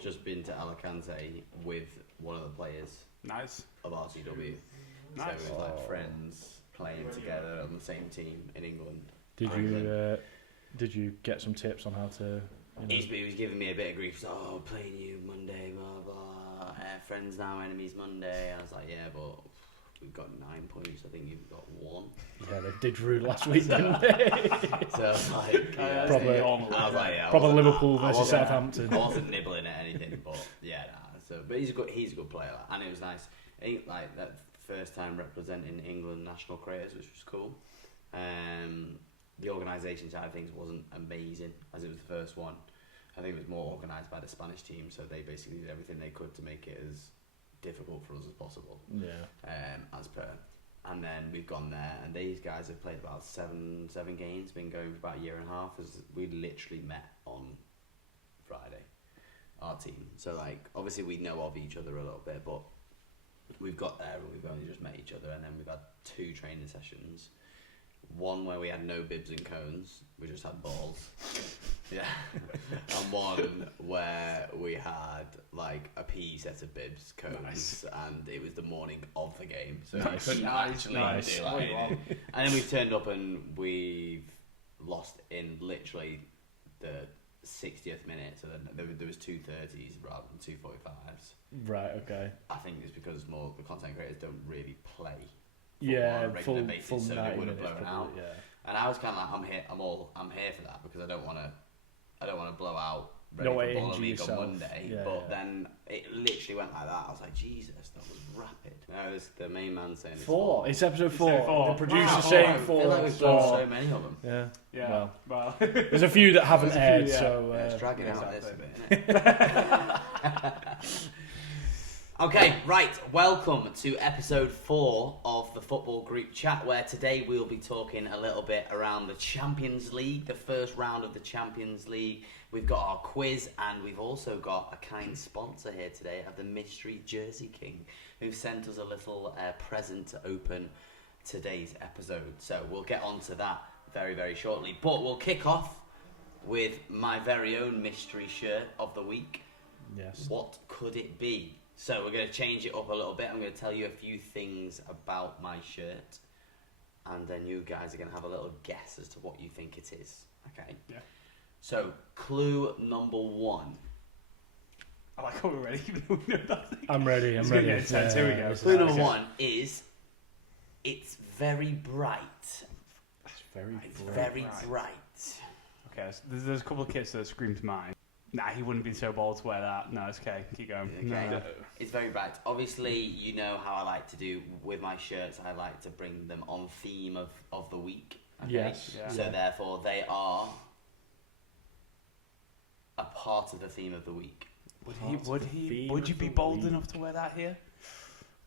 just been to Alicante with one of the players. Nice. Of RCW. Nice. So it was like friends playing together on the same team in England. Did you get some tips on how to? He was giving me a bit of grief. Playing you Monday, blah blah. Friends now, enemies Monday. I was like, yeah, but we've got 9 points. I think you've got 1. Yeah, they did Rude last week, didn't they? So I was like, proper Liverpool versus Southampton. I wasn't nibbling at anything, but yeah, but he's a good player, and it was nice. Like that first time representing England national creators, which was cool. The organisation side of things wasn't amazing as it was the first one. I think it was more organised by the Spanish team, so they basically did everything they could to make it as difficult for us as possible. Yeah. As per. And then we've gone there, and these guys have played about seven games, been going for about a year and a half, as we literally met on Friday, our team. So, like, obviously we know of each other a little bit, but we've got there and we've only just met each other, and then we've had 2 training sessions. One where we had no bibs and cones, we just had balls. Yeah. And one where we had like a PE set of bibs, cones, and it was the morning of the game, so we couldn't actually do anything. And then we turned up and we've lost in literally the 60th minute, so then there was 2:30s rather than 2:45s. Right. Okay. I think it's because more the content creators don't really play. Full basis, so they would have blown out. Yeah. And I was kind of like, I'm here for that, because I don't want to blow out No way for Baller League yourself. on Monday. Then it literally went like that. I was like, Jesus, that was rapid. No, it was the main man saying 4. It's episode 4. four. The producer's saying 4. I feel like we've done so many of them. Yeah. Well, there's a few that haven't aired, so it's dragging out this a bit, isn't it? Okay, right. Welcome to episode 4 of the Football Group Chat, where today we'll be talking a little bit around the Champions League, the first round of the Champions League. We've got our quiz, and we've also got a kind sponsor here today of the Mystery Jersey King, who've sent us a little present to open today's episode. So we'll get on to that very, very shortly. But we'll kick off with my very own mystery shirt of the week. Yes. What could it be? So we're going to change it up a little bit. I'm going to tell you a few things about my shirt, and then you guys are going to have a little guess as to what you think it is. Okay? Yeah. So, clue number 1. I like how we're ready. I'm ready. Here we go. Clue number 1 is, it's very bright. It's Very bright. Okay, so there's a couple of kits that scream to mind. Nah, he wouldn't be so bold to wear that. No, it's okay. Keep going. Okay. No. It's very bright. Obviously, you know how I like to do with my shirts. I like to bring them on theme of the week. Okay? Yes. Yeah. So therefore, they are a part of the theme of the week. Would you be bold enough to wear that here?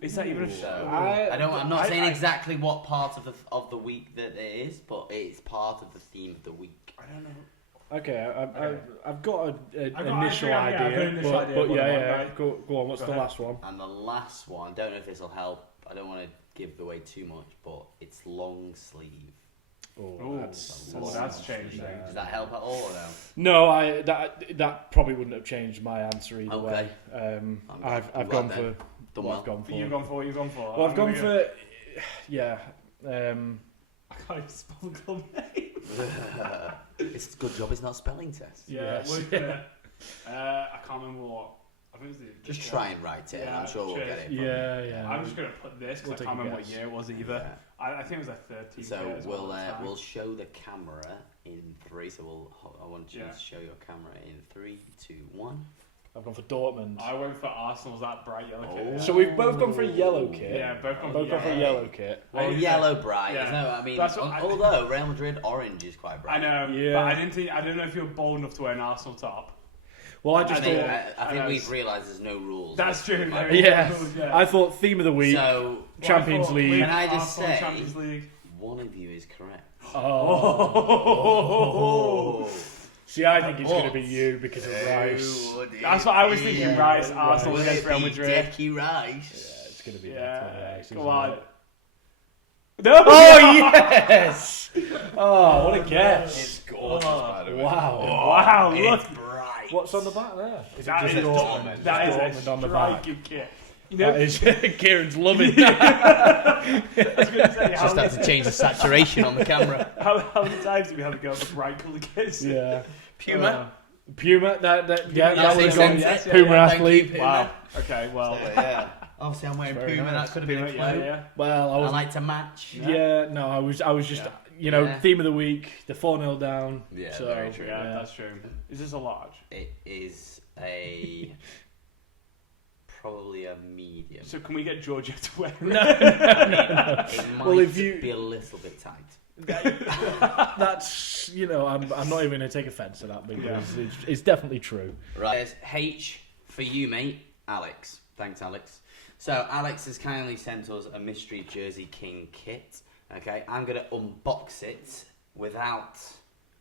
Is that even a So show? I'm not saying exactly what part of the week that it is, but it's part of the theme of the week. I don't know. Okay, I've got an initial I've got idea, an initial idea, but yeah. right. Go on. What's the last one? And the last one, don't know if this will help. I don't want to give away too much, but it's long sleeve. That's changed things. Does that help at all or no? No, that probably wouldn't have changed my answer either way. I've gone for what I've gone for. You've gone for what you've gone for. Well, I've gone for I can't even spell the club name. It's a good job it's not spelling test. Yeah, Yes. I can't remember what. I think it was Just try and write it, and I'm sure we'll get it. Yeah. I'm just going to put this because I can't remember what year it was either. Yeah. I think it was a 13. So we'll show the camera in 3. So I want you to show your camera in 3, 2, 1. I've gone for Dortmund. I went for Arsenal's that bright yellow kit. So we've both gone for a yellow kit. Yeah, both gone for a yellow kit. Well, yellow bright. Yeah. No, I mean, although Real Madrid orange is quite bright. I know, Yeah. but I don't know if you're bold enough to wear an Arsenal top. Well, I think we've realised there's no rules. That's true. Yeah. I thought theme of the week, So, Champions League. Can I just Arsenal say, Champions League. one of you is correct. Oh. See, I think it's going to be you because of Rice. That's what I was thinking. Rice, Arsenal Would against it Real be Madrid. Decky Rice? Yeah, it's going to be Yeah, Rice. come on. No! Oh, yes! Oh, what a guess. It's gorgeous, by the way. Wow. Wow, It's look. bright. What's on the back there? Is That it is just Dortmund. That is Dortmund a on the back? striking kit. You know, That is Kieran's loving. I was going to say, Just have to change the saturation on the camera. how many times do we have to go with bright colour kits? Yeah. Puma. Puma. That That's was it, on yes, yeah, Puma yeah, thank athlete. you, Puma. Wow. Okay, well. So, yeah. Obviously, I'm wearing Very Puma. nice. That could have been a clue. Yeah. Well, I I was. like to match. No, I was just, theme of the week, the 4-0 down. Yeah, so, very true. Yeah, that's true. Is this a large? It is a probably a medium. So can we get Giorgio to wear it? No. It might Well, if you- be a little bit tight. That's, I'm not even going to take offence to that because it's definitely true. Right. There's H for you, mate. Alex. Thanks, Alex. So Alex has kindly sent us a Mystery Jersey King kit. Okay, I'm going to unbox it without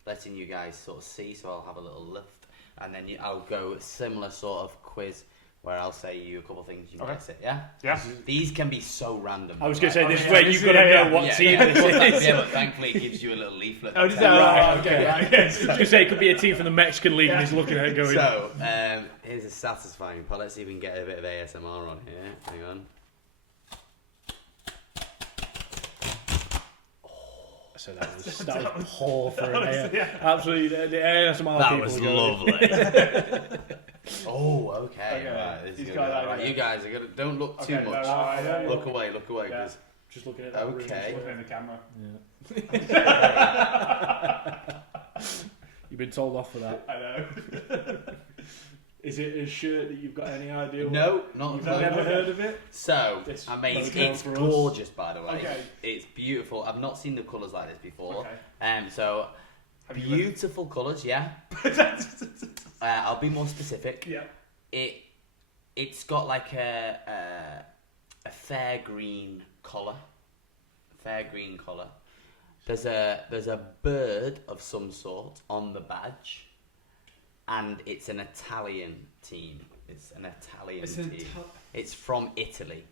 letting you guys sort of see, so I'll have a little lift. And then I'll go a similar sort of quiz where I'll say you a couple of things, you can guess it, yeah? Yeah. These can be so random. I was going to say, this is yeah, where this you've is- got to yeah, know what team yeah, this is. yeah, but thankfully it gives you a little leaflet. Oh, does that that? tells Right, okay. okay. Right, yes. I was going to say, it could be a team from the Mexican League and he's looking at it going... So, here's a satisfying part. Let's see if we can get a bit of ASMR on here. Hang on. So that was poor for an was- yeah. Absolutely, the ASMR That people was are going, lovely. Oh, okay. Okay. Right, this is He's gonna got be that, right. yeah. You guys are gonna don't look too Okay, much. no, Look away. Look away. Yeah. 'Cause- Just looking at that room. Okay. Looking in the camera. Yeah. You've been told off for that. I know. Is it a shirt that you've got any idea what? No, not a You've clue. never heard of it? So, This amazing. logo It's for us. gorgeous, by the way. Okay. It's beautiful. I've not seen the colours like this before. Okay. So Have you read- beautiful colours, yeah. I'll be more specific. Yeah. It's got like a fair green collar. Fair green collar. There's a bird of some sort on the badge, and it's an Italian team. It's an Italian team. It's from Italy.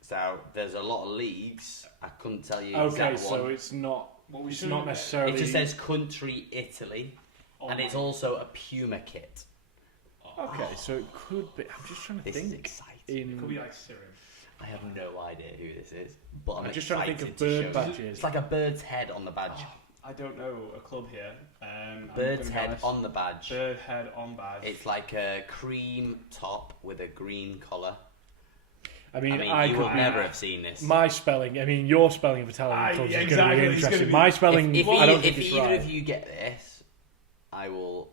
So there's a lot of leagues. I couldn't tell you Okay, exact so one. it's not. What we It's should not necessarily. It just says country Italy, and it's also a Puma kit. Okay, so it could be. I'm just trying to This is think. exciting. It could be like Syrian. I have no idea who this is, but I'm just trying to think of excited bird show you. badges. It's like a bird's head on the badge. I don't know a club here. I'm Bird's gonna be head honest. on the badge. Bird head on badge. It's like a cream top with a green collar. I mean, you could would be- never have seen this. My spelling. I mean, your spelling of Italian clubs is going to exactly, be it's interesting. gonna be- My spelling. if I don't think if it's either right. of you get this, I will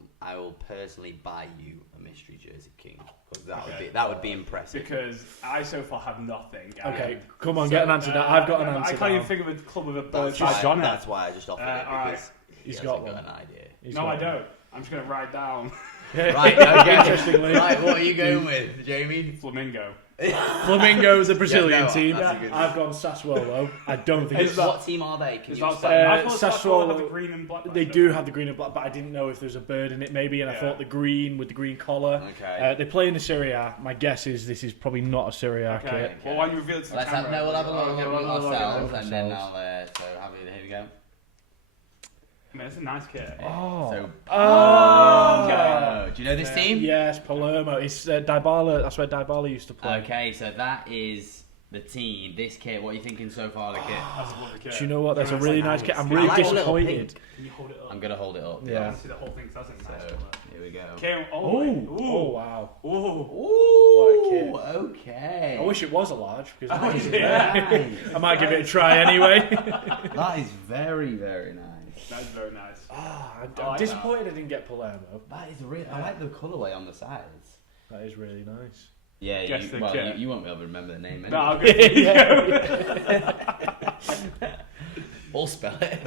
personally buy you a Mystery Jersey King, because that would be impressive. because I so far have nothing. Okay, come on, get an answer. I've got an answer. I can't even now. think of a club with a bird That's badge on it. why I just offered it, alright. because He's he got hasn't one. got an idea. He's No, got I one. don't. I'm just going to write down Right, okay. Interestingly. Right, what are you going with, Jamie? Flamingo. Flamingo, the Brazilian no, team. that's a good I've gone Sassuolo. I don't think it's What team are they? Can It's you not explain? I thought Sassuolo had Sassuolo- the green and black. They do have the green and black, but I didn't know if there's a bird in it maybe, and I Yeah. thought the green with the green collar. Okay. They play in the Serie A. My guess is this is probably not a Serie A Okay. kit. Well, why don't you reveal it to the Let's camera? we'll have a look Okay, at we'll have a look at it. ourselves, and then ourselves. here we go. I mean, it's a nice kit. Oh. So, okay. do you know this team? Yes, Palermo. It's Dybala. That's where Dybala used to play. Okay, so that is the team. This kit. What are you thinking so far? The kit. That's a lovely kit. Do you know what? That's a It's really like nice kit. I'm I really like the little disappointed. pink. Can you hold it up? I'm gonna hold it up. Yeah. I want to see the whole thing, 'cause that's a nice So, colour. here we go. Okay, Oh, ooh. wow. Ooh. Ooh, What a okay. I wish it was a large because Oh, that is yeah. Nice. I might give it a try anyway. That is very, very nice. That's very nice. I'm I like disappointed I didn't get Palermo. That is really. I like the colourway on the sides. That is really nice. Yeah, Guess the well, kit. you won't be able to remember the name. No, I'm Anyway. good. Or spell it.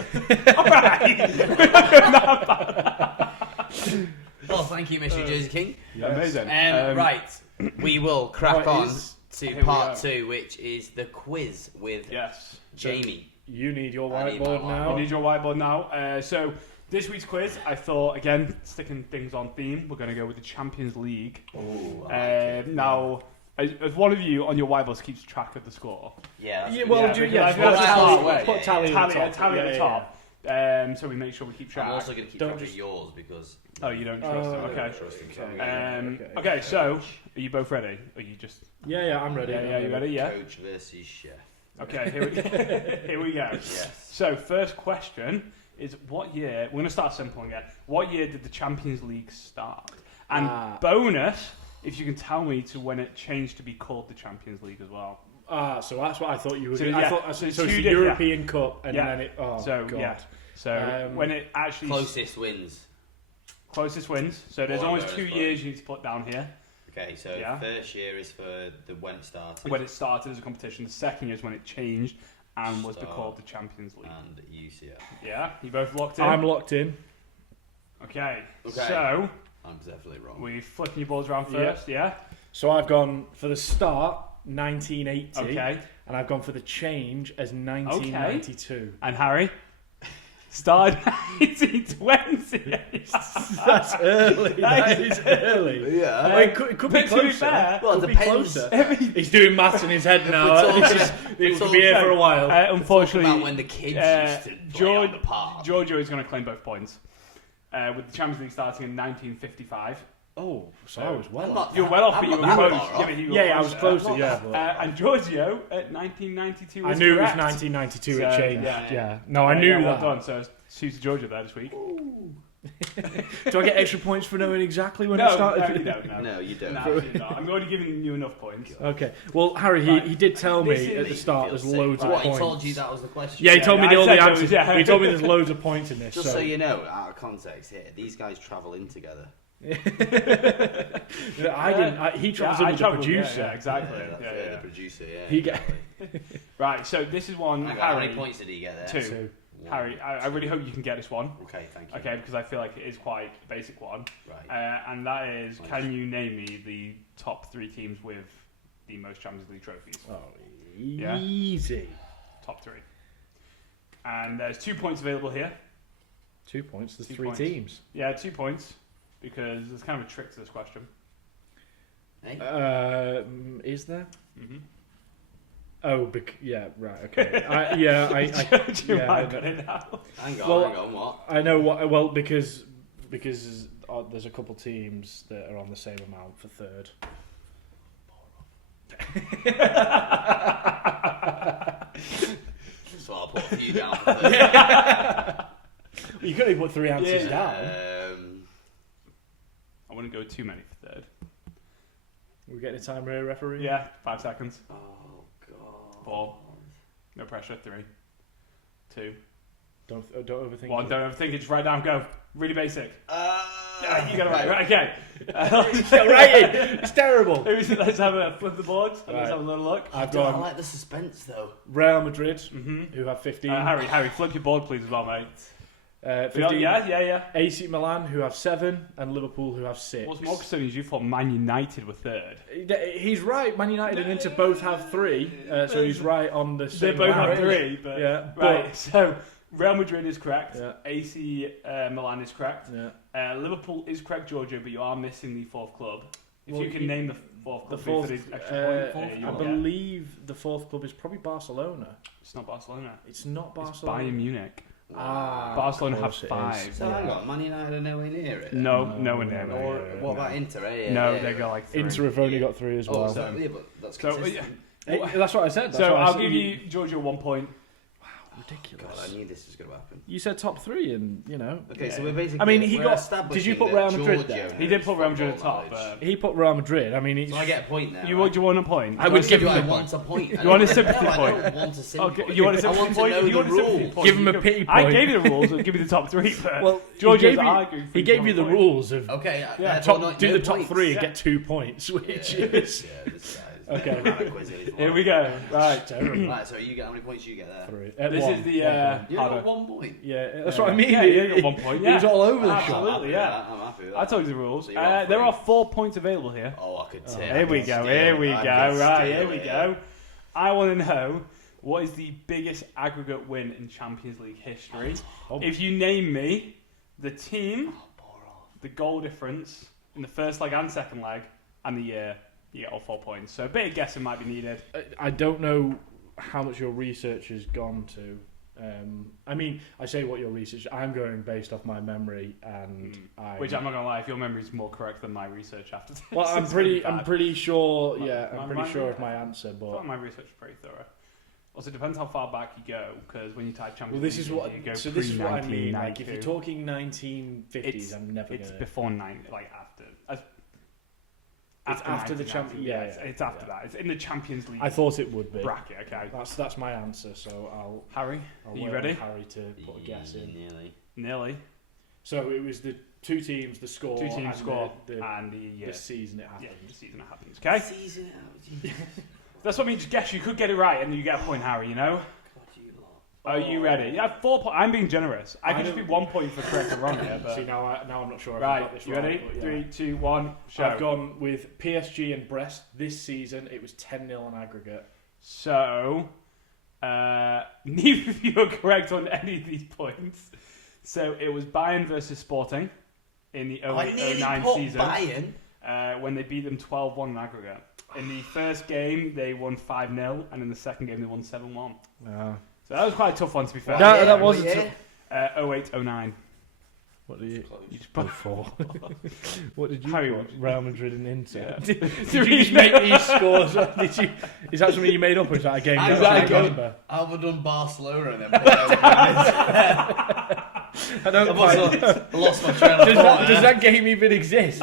Well, thank you, Mr. Jersey King. Amazing. Right, we will crack Right, on to here we part go. 2, which is the quiz with Yes. Jamie. You need your I need my whiteboard whiteboard. now. You need your whiteboard now. So this week's quiz, I thought, again, sticking things on theme, we're going to go with the Champions League. Ooh, Now, as one of you on your whiteboard keeps track of the score, yeah, that's Yeah, good. well, Yeah, do because yeah, I put feel like tally, it's- put yeah, tally tally at the top. at the Yeah, top. So we make sure we keep track. I'm also going to keep track of yours because... Oh, you don't trust him? Okay. Okay. So, are you both ready? Or you just... Yeah, I'm ready. Yeah, you ready? Yeah. Coach versus chef. Okay, here we go. Yes. So, first question is what year... We're going to start simple again. What year did the Champions League start? And bonus, if you can tell me to when it changed to be called the Champions League as well. So that's what I thought you were doing. Yeah. I thought so it's the European Cup and then it... Oh, so, God. yeah. So, when it actually... Closest wins. Closest wins. So there's always 2 years you need to put down here. Okay, so first year is for when it started. When it started as a competition. The second year is when it changed and was called the Champions League. And UCL. Yeah, you both locked in? I'm locked in. Okay. So... I'm definitely wrong. We flipping your balls around first, yeah? So I've gone for the start, 1980. Okay. And I've gone for the change as 1992. Okay. And Harry? Start 1920. That's early. That is early. Yeah. It could be closer. To be fair, well, it depends. He's doing maths in his head now. He could be here for a while. Unfortunately, about when the kids used to play on the park. Giorgio is going to claim both points. With the Champions League starting in 1955. Oh, so I was well off. You're well off, but you were close. Yeah, I was closer, yeah. And Giorgio at 1992 was I knew correct. it was 1992 it changed. Yeah. No, I knew that. Well done. So, shoes to Giorgio there this week. Do I get extra points for knowing exactly when it started? No, you don't. No, absolutely not. I'm already giving you enough points. Okay. Well, Harry, he did tell me at the start there's loads of points. He told you that was the question? Yeah, he told me all the answers. He told me there's loads of points in this. Just so you know, out of context here, these guys travel in together. I didn't. He travels in with the producer. Yeah, exactly. The producer. Yeah. He get right. So this is one. Harry, how many points did he get there? 2. Harry, I really hope you can get this one. Okay, thank you. Okay, because I feel like it is quite a basic one. Right. And that is, can you name me the top 3 teams with the most Champions League trophies? Oh, easy. Top 3. And there's 2 points available here. 2 points. There's 2 3 points. teams. Yeah, 2 points. Because there's kind of a trick to this question. Hey? Is there? Mm-hmm. Oh, yeah, right, okay. I got it now. Hang on, what? I know what. Well, because there's a couple teams that are on the same amount for third. So I'll put a few down for third. Well, you could have put 3 answers down. I wouldn't go too many for third. We're getting a timer here, referee? Yeah, 5 seconds. Oh, God. 4. No pressure. 3. 2. Don't overthink 1. it. Don't overthink it. Just write down. Go. Really basic. You got it right. Right, okay. Right in. It's terrible. Let's have a flip the board. And let's Right. have a little look. I've I gone like the suspense, though. Real Madrid, Mm-hmm. who have 15. Harry, flip your board, please, as well, mate. 15. Yeah. AC Milan, who have 7, and Liverpool, who have 6. What's more concerning is you thought Man United were third. He's right. Man United and Inter both have 3, so he's right on the They same both amount. have 3, but Yeah, right. So Real Madrid is correct. Yeah. AC Milan is correct. Yeah. Liverpool is correct, Giorgio, but you are missing the 4th club. If Well, you can name the 4th club, The 4th, for the extra point, I believe the 4th club is probably Barcelona. it's not Barcelona. It's not It's Barcelona. Bayern Munich. Ah, Barcelona of have course it 5. is. So hang on, Man United are nowhere near it. No, nowhere near. no, it. What about Inter? They got like 3. Inter have only got 3 as well. So, yeah, but that's So, consistent. That's what I said. So I'll give you Giorgio 1 point. Ridiculous. God, I knew this was going to happen. You said top 3, and you know. Okay, so we're basically. I mean, he we're got. establishing Did you put that Real Madrid Giorgio there? He did knows put Real Madrid at the football top. knowledge. He put Real Madrid. I mean, he's. So I get a point now. You right? want a point? I would give him I a point. want a point. You want a sympathy No, point? I don't want a sympathy Okay, you want a I sympathy want point? to know You want a the sympathy rules. point? Give him a pity I point. gave you the rules. I'll give you the top 3. But Well, Giorgio's he arguing. he gave you the rules of Okay, do the top 3 and get 2 points, which is. Yeah, this guy. Okay. Here we go. Right. terrible. Right, so you get how many points you get there? 3. This is the You got harder. 1 point. Yeah, that's what I mean. Yeah, you got 1 point. He Yeah. was all over the Absolutely. shop. Yeah. I'm happy with that. I told you the rules. So you're on There 3. are 4 points available here. Oh, I could tell. Here we go. Here we go. Right. Here we go. I want to know what is the biggest aggregate win in Champions League history. If you name me the team, the goal difference in the first leg and second leg, and the year, you get all 4 points. So a bit of guessing might be needed. I don't know how much your research has gone to I mean, I say what your research. I'm going based off my memory, and which I'm not gonna lie, if your memory's more correct than my research after this. Well, I'm pretty sure. I'm pretty sure of my answer, but I thought my research is pretty thorough. Also, it depends how far back you go, because when you type Champions League, this is what I mean. Like, if you're talking 1950s, I'm never. It's before after. It's after the Champions. Yeah, it's after that. It's in the Champions League. I thought it would be bracket. Okay, that's my answer. So I'll. Harry, are you ready? Harry to put a guess in. Nearly. So it was the two teams, the score, and the season it happened. Yeah, the season it happens. Okay. Season it happened. That's what I mean. Just guess. You could get it right, and you get a point, Harry. You know. Are you ready? You have 4 points. I'm being generous. I could just be 1 point for correct or wrong here. But... See, now I'm not sure if right, I got this you right. Ready? Yeah. 3, 2, 1, show. I've gone with PSG and Brest this season. It was 10-0 on aggregate. So, neither of you are correct on any of these points. So, it was Bayern versus Sporting in the 08-09 season. Bayern? When they beat them 12-1 in aggregate. In the first game, they won 5-0, and in the second game, they won 7-1. So that was quite a tough one, to be fair. That wasn't 08-09. What did you just put for? What did you put? Real Madrid and Inter. Yeah. Did you just make these scores? Is that something you made up, or is that a game? I would have done Barcelona and then put I don't lost my train of thought. Does that game even exist?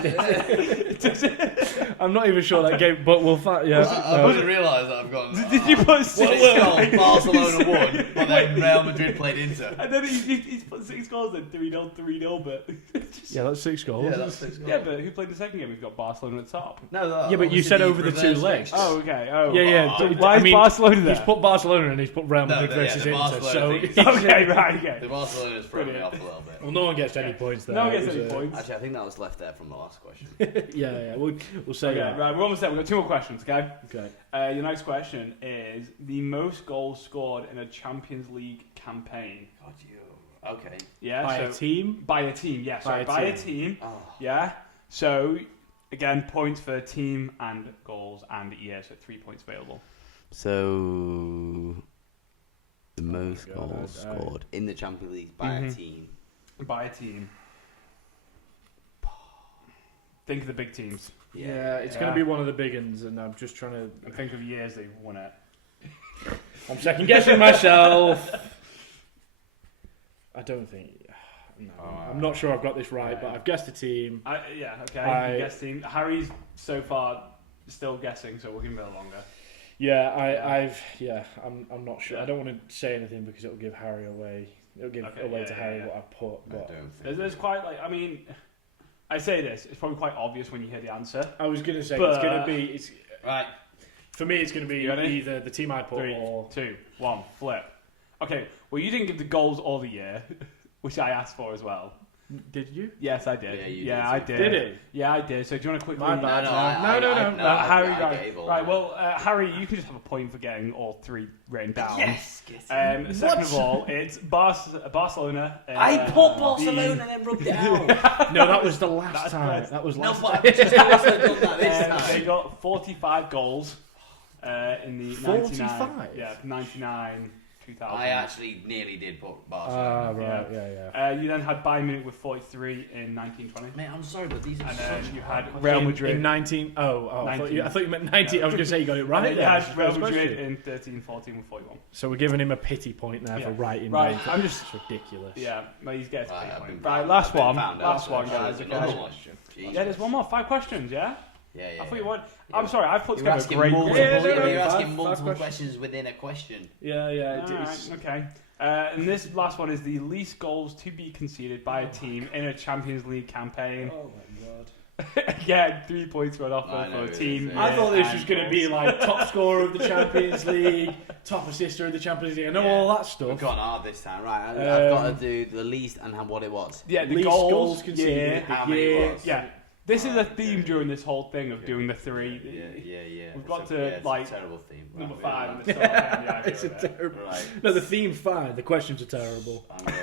I'm not even sure that game, but we'll find. Yeah, I didn't realise that I've gone. Did you put 6 goals? Barcelona won, but then Real Madrid played Inter. And then he's put 6 goals in 3-0, 3-0, but yeah, that's 6 goals. Yeah, that's 6 goals. Yeah, but who played the second game? We've got Barcelona at the top. No, yeah, but you said over the 2 legs. Oh, okay. Oh, yeah. Why is Barcelona there? He's put Barcelona and he's put Real Madrid versus Inter. So okay, right, okay. The Barcelona is throwing me off a little bit. Well, no one gets any points there. No one gets any points. Actually, I think that was left there from the last question. yeah. We'll say that. Right, we're almost there. We've got 2 more questions, okay? Okay. Your next question is the most goals scored in a Champions League campaign. God, you. Okay. Yeah. By a team? By a team, yeah. Sorry, by a team. Oh. Yeah. So, again, points for team and goals and year, so 3 points available. So, the most goals scored in the Champions League by a team. By a team. Think of the big teams. Yeah, it's going to be one of the big ones, and I'm just trying to... And think of years they've won it. I'm second guessing myself. I don't think... No, I'm not sure I've got this right, but I've guessed a team. You guessed team. Harry's so far still guessing, so we'll give him a bit longer. Yeah, I'm not sure. I don't want to say anything because it'll give Harry away. It'll give away to Harry what I've put. But there's quite I say this, it's probably quite obvious when you hear the answer. I was going to say it's going to be right. For me, it's going to be either the team I put 3, or 2, 1, flip. Okay, well you didn't give the goals all the year, which I asked for as well. Did you? Yes, I did. Yeah, I did. Did it? Yeah, I did. So do you want to quickly... My bad. No. Harry, right. Well, Harry, you can just have a point for getting all 3 written down. Yes. Second of all, it's Barcelona. I put Barcelona and then rubbed it out. No, that was the last time. That was last time. I've just also done that this time. They got 45 goals in the 45? 99. Yeah, 99. 2000. I actually nearly did put Barcelona. Right, yeah. You then had Bayern Munich with 43 in 1920. Mate, I'm sorry, but these are and then you had Real Madrid in 19. I thought you meant 19. I was going to say you got it right. And then you had Real Madrid in 13-14 with 41. So we're giving him a pity point there for writing. Right, I'm just ridiculous. Yeah, no, he's getting a pity point. Right, last one, guys. Yeah, there's one more. 5 questions. Yeah. Yeah. I thought you wanted. I'm sorry, I've put together a great. You're asking multiple questions within a question. Yeah. Right, okay. And this last one is the least goals to be conceded by a team in a Champions League campaign. Oh my god. Again, 3 points were offered for a team. I thought this was going to be like top scorer of the Champions League, top assister of the Champions League. I know all that stuff. We've gone hard this time, right? I've got to do the least and what it was. Yeah, the least goals conceded. How many it was. Yeah. This is a theme during this whole thing of doing the 3. Yeah. We've got to it's like a terrible theme. Number 5 in the start. It's a terrible. Right. No, the theme's fine. The questions are terrible. The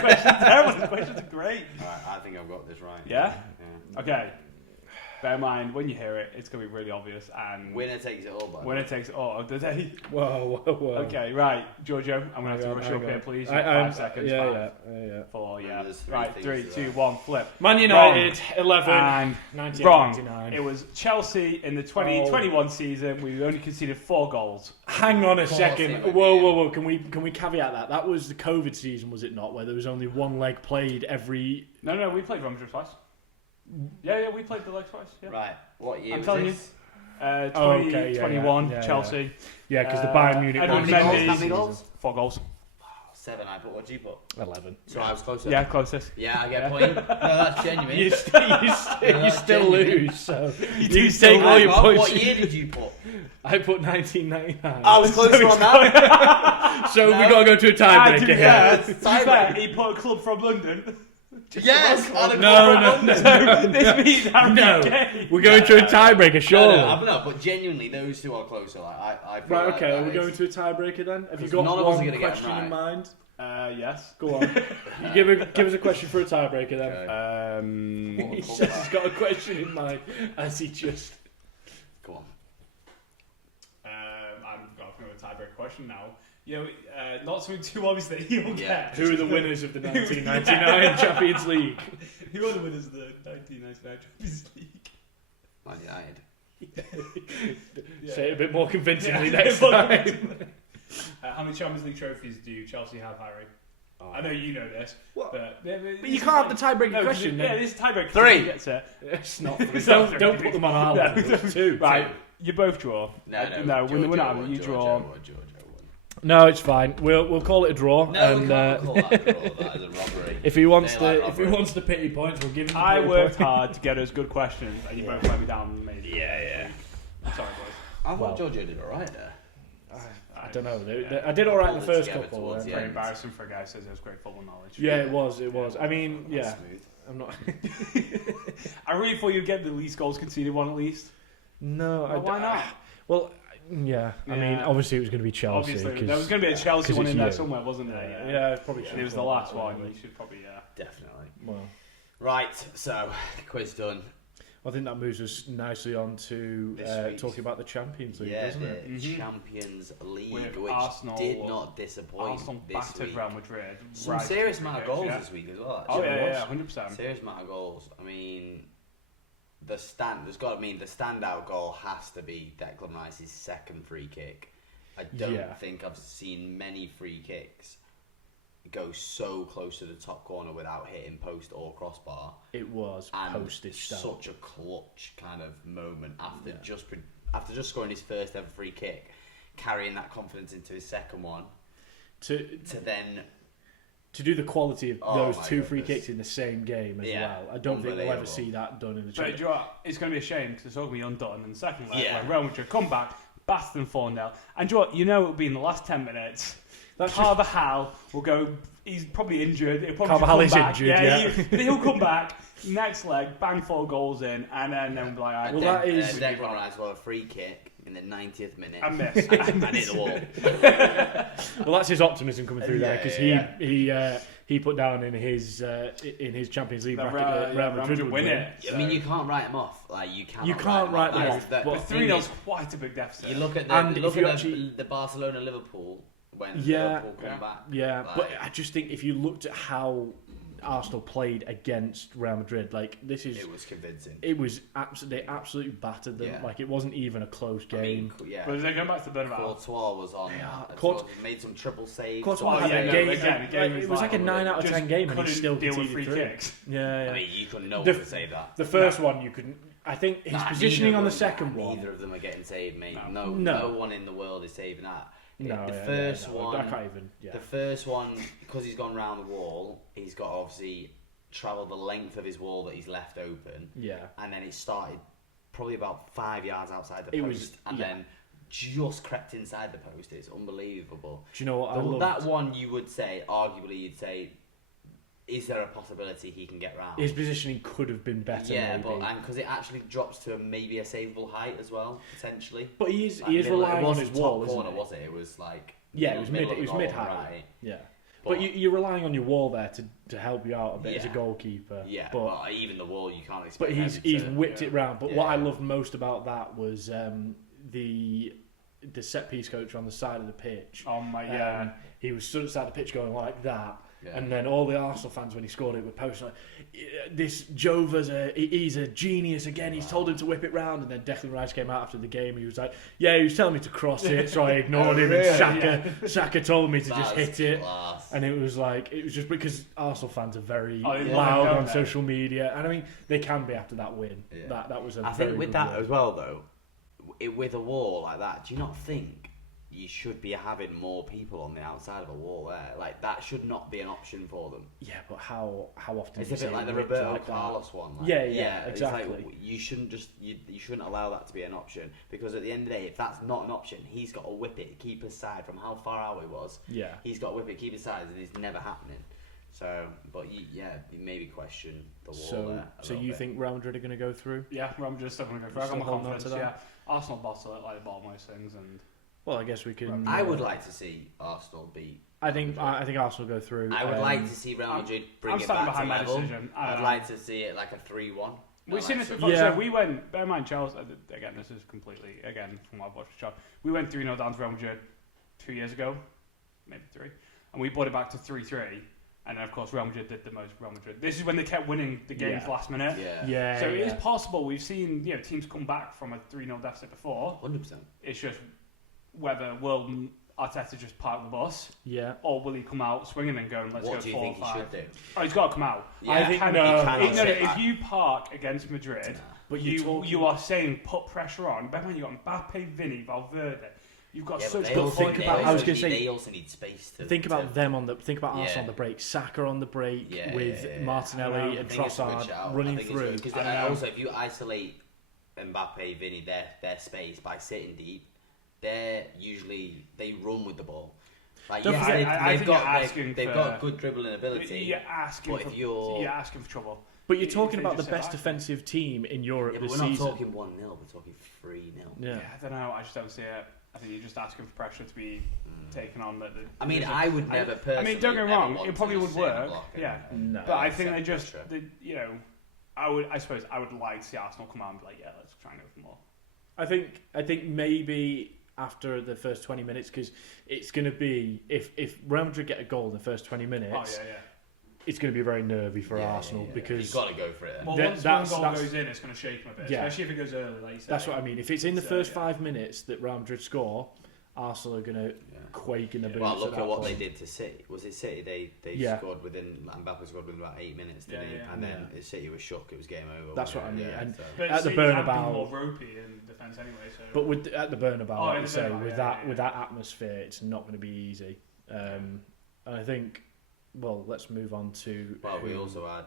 questions are terrible. The questions are great. Alright, I think I've got this right. Yeah? Yeah. Okay. bear in mind, when you hear it, it's going to be really obvious. And winner takes it all, by winner takes it all. Do they? Whoa. Okay, right. Giorgio, I'm going to have to rush you up here, please. 5 seconds. Yeah. 4, yeah. Right, 3, 2, 1, flip. Man United, 11. And 1999. It was Chelsea in the 2021 season. We only conceded 4 goals. Hang on a second. Whoa. Can we caveat that? That was the COVID season, was it not? Where there was only one leg played every... No, we played Real Madrid twice. Yeah, we played the leg twice. Yeah. Right, what year I'm was telling this? you. 2021, Chelsea. Yeah, because the Bayern Munich... How many goals? 4 goals. 7, I put. What did you put? 11. So I was closer. Yeah, closest. Yeah, I get a point. No, that's genuine. You still lose, so... You take all your points. What year did you put? I put 1999. I was closer on that. So we got to go to a tiebreaker here. Yeah, he put a club from London. Yes! No. This means Harry We're going to a tiebreaker, surely. No, but genuinely, those two are closer. I feel Right, like okay, are we is- going to a tiebreaker then? Have you got none of us are one gonna get question them in right. mind? Yes. Go on. You give us a question for a tiebreaker then. Okay. He says he's got a question in mind as he just... Come on. I'm going to a tiebreaker question now. Not something too obvious that he'll get. Who are the winners of the 1999 Champions League? Who are the winners of the 1999 Champions League? Man United. Say it a bit more convincingly next time. How many Champions League trophies do Chelsea have, Harry? I know you know this. What? But you can't have the tiebreaker question. Yeah, this is tiebreaker. 3. Gets it. It's not. It's don't not don't three. put them on our level. It's 2. Right, you both draw. No, we're not having you draw. Giorgio won. No, it's fine. We'll call it a draw. No, and we can't call that a draw. That is a robbery. if he wants Robbery. to pity points, we'll give him. I worked hard to get us good questions, and you both let me down. Maybe. Yeah. Sorry, boys. I thought Giorgio did alright there. I don't know. I did all right in the first Together couple. towards the Very end. embarrassing for a guy who says he has great football knowledge. Yeah, it was. I mean, That's yeah. smooth. I'm not. I really thought you'd get the least goals conceded one at least. No, Why not? Well, yeah. I mean, obviously it was going to be Chelsea. Obviously, there was going to be a Chelsea one in there you. somewhere, wasn't there? Yeah, probably. It was the last one. You should probably, Definitely. Well, Right, so quiz done. I think that moves us nicely on to talking about the Champions League, Yeah, doesn't it? the Champions League, With which Arsenal, did not disappoint Arsenal this battered week. Real Madrid. Some serious amount of goals this week as well. Oh Actually. yeah, 100%. Serious amount of goals. I mean, the standout goal has to be Declan Rice's second free kick. I don't think I've seen many free kicks go so close to the top corner without hitting post or crossbar. It was postage stamp. Such a clutch kind of moment after just scoring his first ever free kick, carrying that confidence into his second one. To do the quality of those two free goodness. kicks in the same game as well. I don't think we'll ever see that done in the Champions League. It's going to be a shame because it's all going to be undone in the second leg. Yeah. When Real Madrid come back, battered them 4-0. And it'll be in the last 10 minutes. Carvajal will go. He's probably injured. He'll probably Carvajal is back. injured. Yeah. He'll come back. Next leg, bang 4 goals in, and then we'll be like, Declan Rice will have a free kick in the 90th minute. And miss. and hit the wall. Well, that's his optimism coming through there because he put down in his Champions League bracket that Real Madrid would win it. I mean, you can't write them off. Like you can't write them off. But 3-0's quite a big deficit. You look at the Barcelona Liverpool when Liverpool come back. Yeah, but I just think if you looked at how Arsenal played against Real Madrid, it was convincing. It was absolutely battered them. Yeah. Like it wasn't even a close game. But they're going back to Bernabeu. Courtois was on. He made some triple saves. Courtois had a game. It was like a 9 out of 10 game, and he still conceded free 3. Kicks. Yeah. I mean, you couldn't know what to save that. The first one you couldn't. I think his positioning on the second one. Neither of them are getting saved, mate. No one in the world is saving that. The first one, because he's gone round the wall, he's got to obviously travel the length of his wall that he's left open. Yeah. And then it started probably about 5 yards outside the post, then just crept inside the post. It's unbelievable. Do you know what that one you would say, arguably you'd say, is there a possibility he can get round? His positioning could have been better. Yeah, maybe. because it actually drops to maybe a savable height as well, potentially. But he is relying on his wall, corner, isn't it? Was it? It was like it was mid height. Right. Yeah. But you're relying on your wall there to help you out a bit as a goalkeeper. Yeah, but even the wall, you can't expect. But he's whipped it round. But what I loved most about that was the set piece coach on the side of the pitch. Oh my he was stood outside the pitch going like that. Yeah. And then all the Arsenal fans, when he scored it, were posting like, "This Jova's he's a genius again. He's told him to whip it round." And then Declan Rice came out after the game. He was like, "Yeah, he was telling me to cross it, so I ignored him." And Saka told me to just hit it. And it was just because Arsenal fans are very loud on social media, and I mean they can be after that win. Yeah. That was a. I think with that as well, though, with a wall like that, do you not think you should be having more people on the outside of a wall there? Like, that should not be an option for them. Yeah, but how often? It's a bit like the Roberto Carlos one. Like, yeah, exactly. It's like, you shouldn't allow that to be an option, because at the end of the day, if that's not an option, he's got to whip it keeper's side from how far out he was. Yeah, he's got to whip it keeper's side, and it's never happening. So, but you maybe question the wall there. So you think Real Madrid are going to go through? Yeah, Real Madrid are still going to go through. I got my confidence. Yeah, Arsenal bottle it like the bottom most things, and. Well, I guess we can. I would like to see Arsenal beat. I think Arsenal go through. I would like to see Real Madrid bring it back to level. I'd like to see it like a 3-1. We've seen this before. Yeah. So we went. Bear in mind, Chelsea. Again, this is completely from what I've watched. Chelsea. We went 3-0 down to Real Madrid 2 years ago, maybe 3, and we brought it back to 3-3. And then, of course, Real Madrid did the most. Real Madrid. This is when they kept winning the games last minute. Yeah. So it is possible. We've seen teams come back from a 3-0 deficit before. 100%. It's just whether will Arteta just park the bus, or will he come out swinging and going, let's go 4-5? What do you think he should do? Oh, he's got to come out. Yeah. I think no. If you park against Madrid, but you are saying put pressure on. Bear in mind, you've got Mbappe, Vinny, Valverde. You've got such good think about. I was going to say they also need space to think about them on the. Think about Arsenal on the break. Saka on the break with Martinelli and Trossard running through. Because also, if you isolate Mbappe, Vinny, their space by sitting deep, they run with the ball. Like, they've got good dribbling ability. You're asking for trouble. But you're talking about the best defensive team in Europe this season. We're not talking 1-0, we're talking 3-0. Yeah, I don't know. I just don't see it. I think you're just asking for pressure to be taken on. I would never personally. I mean, don't get me wrong. It probably would work. Yeah, no, but I think they just, I suppose I would like to see Arsenal come out and be like, let's try and go for more. I think maybe after the first 20 minutes, because it's going to be if Real Madrid get a goal in the first 20 minutes. It's going to be very nervy for Arsenal because you've got to go for it. Well, once one goal goes in, it's going to shake them a bit, especially if it goes early. Like you said. That's what I mean. If it's in the first 5 minutes that Real Madrid score, Arsenal are going to quake in the boots. Well, look at what they did to City. Was it City? They scored within. Mbappe scored within about 8 minutes, didn't he? And then City was shook. It was game over. That's what I mean. And at the Bernabeu, more ropey in defence anyway. So. But at the Bernabeu, like you say, with that atmosphere, it's not going to be easy. And I think. Well, let's move on to. Well, we also had,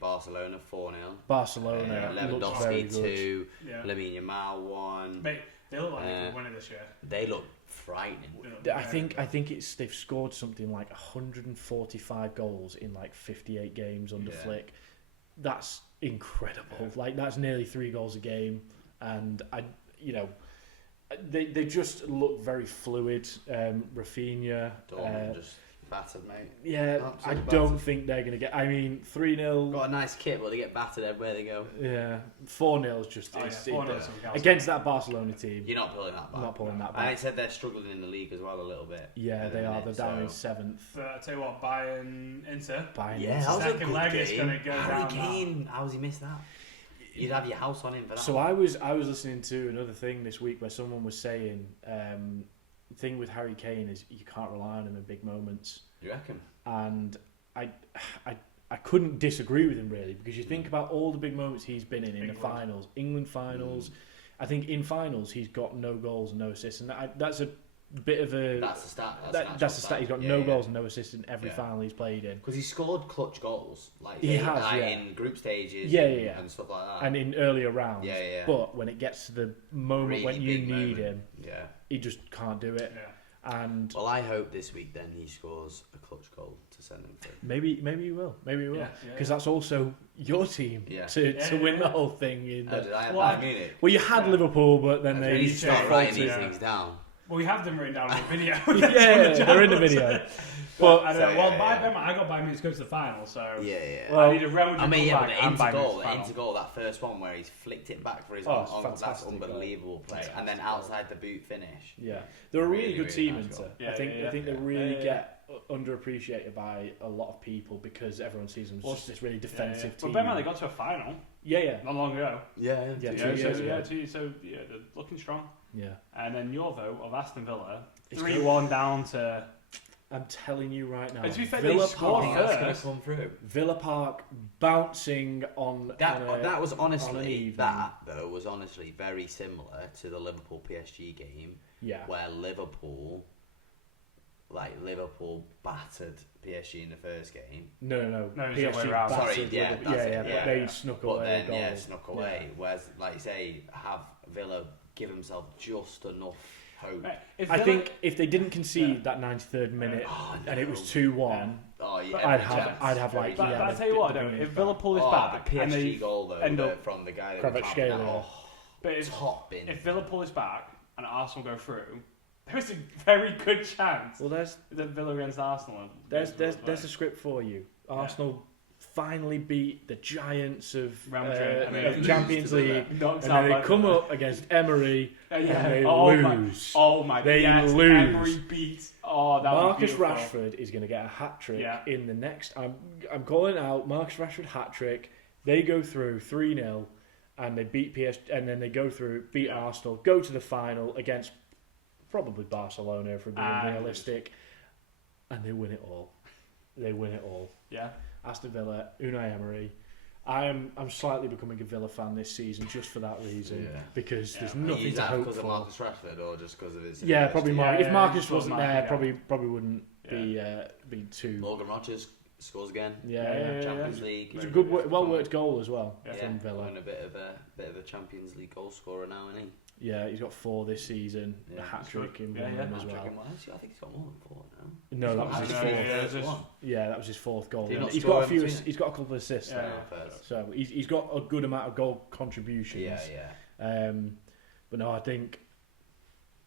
Barcelona 4-0. Barcelona, Lewandowski 2, Lamine Yamal 1. Mate, they look like they're winning this year. They look frightening. I think they've scored something like 145 goals in like 58 games under Flick. That's incredible. Like that's nearly 3 goals a game, and they just look very fluid. Rafinha, just battered, mate. Yeah, absolutely I don't think they're going to get. 3-0. Got a nice kit, but they get battered everywhere they go. Yeah, 4-0 is just against that Barcelona team. You're not pulling that back. Not pulling that back. And I said they're struggling in the league as well a little bit. Yeah, they are. They're down in 7th. But I tell you what, Bayern Inter. That was a good leg is going to go down. Kane, how has he missed that? You'd have your house on him for that. So I was listening to another thing this week where someone was saying. The thing with Harry Kane is you can't rely on him in big moments. You reckon? And I couldn't disagree with him really because you think about all the big moments he's been in the finals, England finals. I think in finals he's got no goals and no assists, and that's a bit of a. That's the stat. That's the stat. He's got no goals and no assists in every final he's played in. Because he scored clutch goals, in group stages, and stuff like that, and in earlier rounds. Yeah. But when it gets to the moment really when you need him, he just can't do it. Yeah. And well, I hope this week then he scores a clutch goal to send them through. Maybe he will. Because that's also your team to win the whole thing. I mean it. Well, you had Liverpool, but then they start writing these things down. Well, we have them written down on the video. They're in the video. But I don't know. Well, I got Bayern Munich to go to the final, so Well, I need a Real Madrid but the into goal, that first one where he's flicked it back for his own, that's unbelievable play. And then outside the boot finish. Yeah, they're a really good team, Inter. Yeah, I think they really get underappreciated by a lot of people because everyone sees them as just this really defensive team. But Bayern, they got to a final. Not long ago. 2 years ago. So they're looking strong. Yeah. And then your vote of Aston Villa, 3-1 down to. I'm telling you right now, to be fair, Villa they Park scored that's going to come through. Villa Park bouncing on that was honestly very similar to the Liverpool PSG game. Yeah. Where Liverpool battered PSG in the first game. No. PSG battered but they snuck away. But then, snuck away. Yeah. Whereas, like you say, have Villa give himself just enough hope. I think if they didn't concede that 93rd minute and it was 2-1, I'd have like. But I tell you what, if Villa pull this back, the PSG and they goal though end up from the guy that but if Villa pull this back and Arsenal go through, there's a very good chance. Well, there's that Villa against Arsenal. There's a script for you. Arsenal finally beat the giants of Champions League, and then they come up against Emery and they lose. They lose. Emery beat. Marcus Rashford is going to get a hat trick in the next. I'm calling it out. Marcus Rashford hat trick. They go through 3-0, and they beat PSG, and then they go through, beat Arsenal, go to the final against probably Barcelona if we're being realistic, and they win it all. Yeah. Aston Villa, Unai Emery. I'm slightly becoming a Villa fan this season just for that reason because there's nothing to hope for. Because of Marcus Rashford or just because of his? Yeah, probably Marcus. If Marcus wasn't there, probably wouldn't be too. Morgan Rogers scores again. Champions League. It's a good, well worked goal as well from Villa. And a bit of a Champions League goal scorer now, isn't he? Yeah, he's got 4 this season. A hat trick in one of them as well. I think he's got more than 4 now. No, that was his 4th. Yeah, that was his 4th goal. He's got He's got a couple of assists there. So he's got a good amount of goal contributions. But no, I think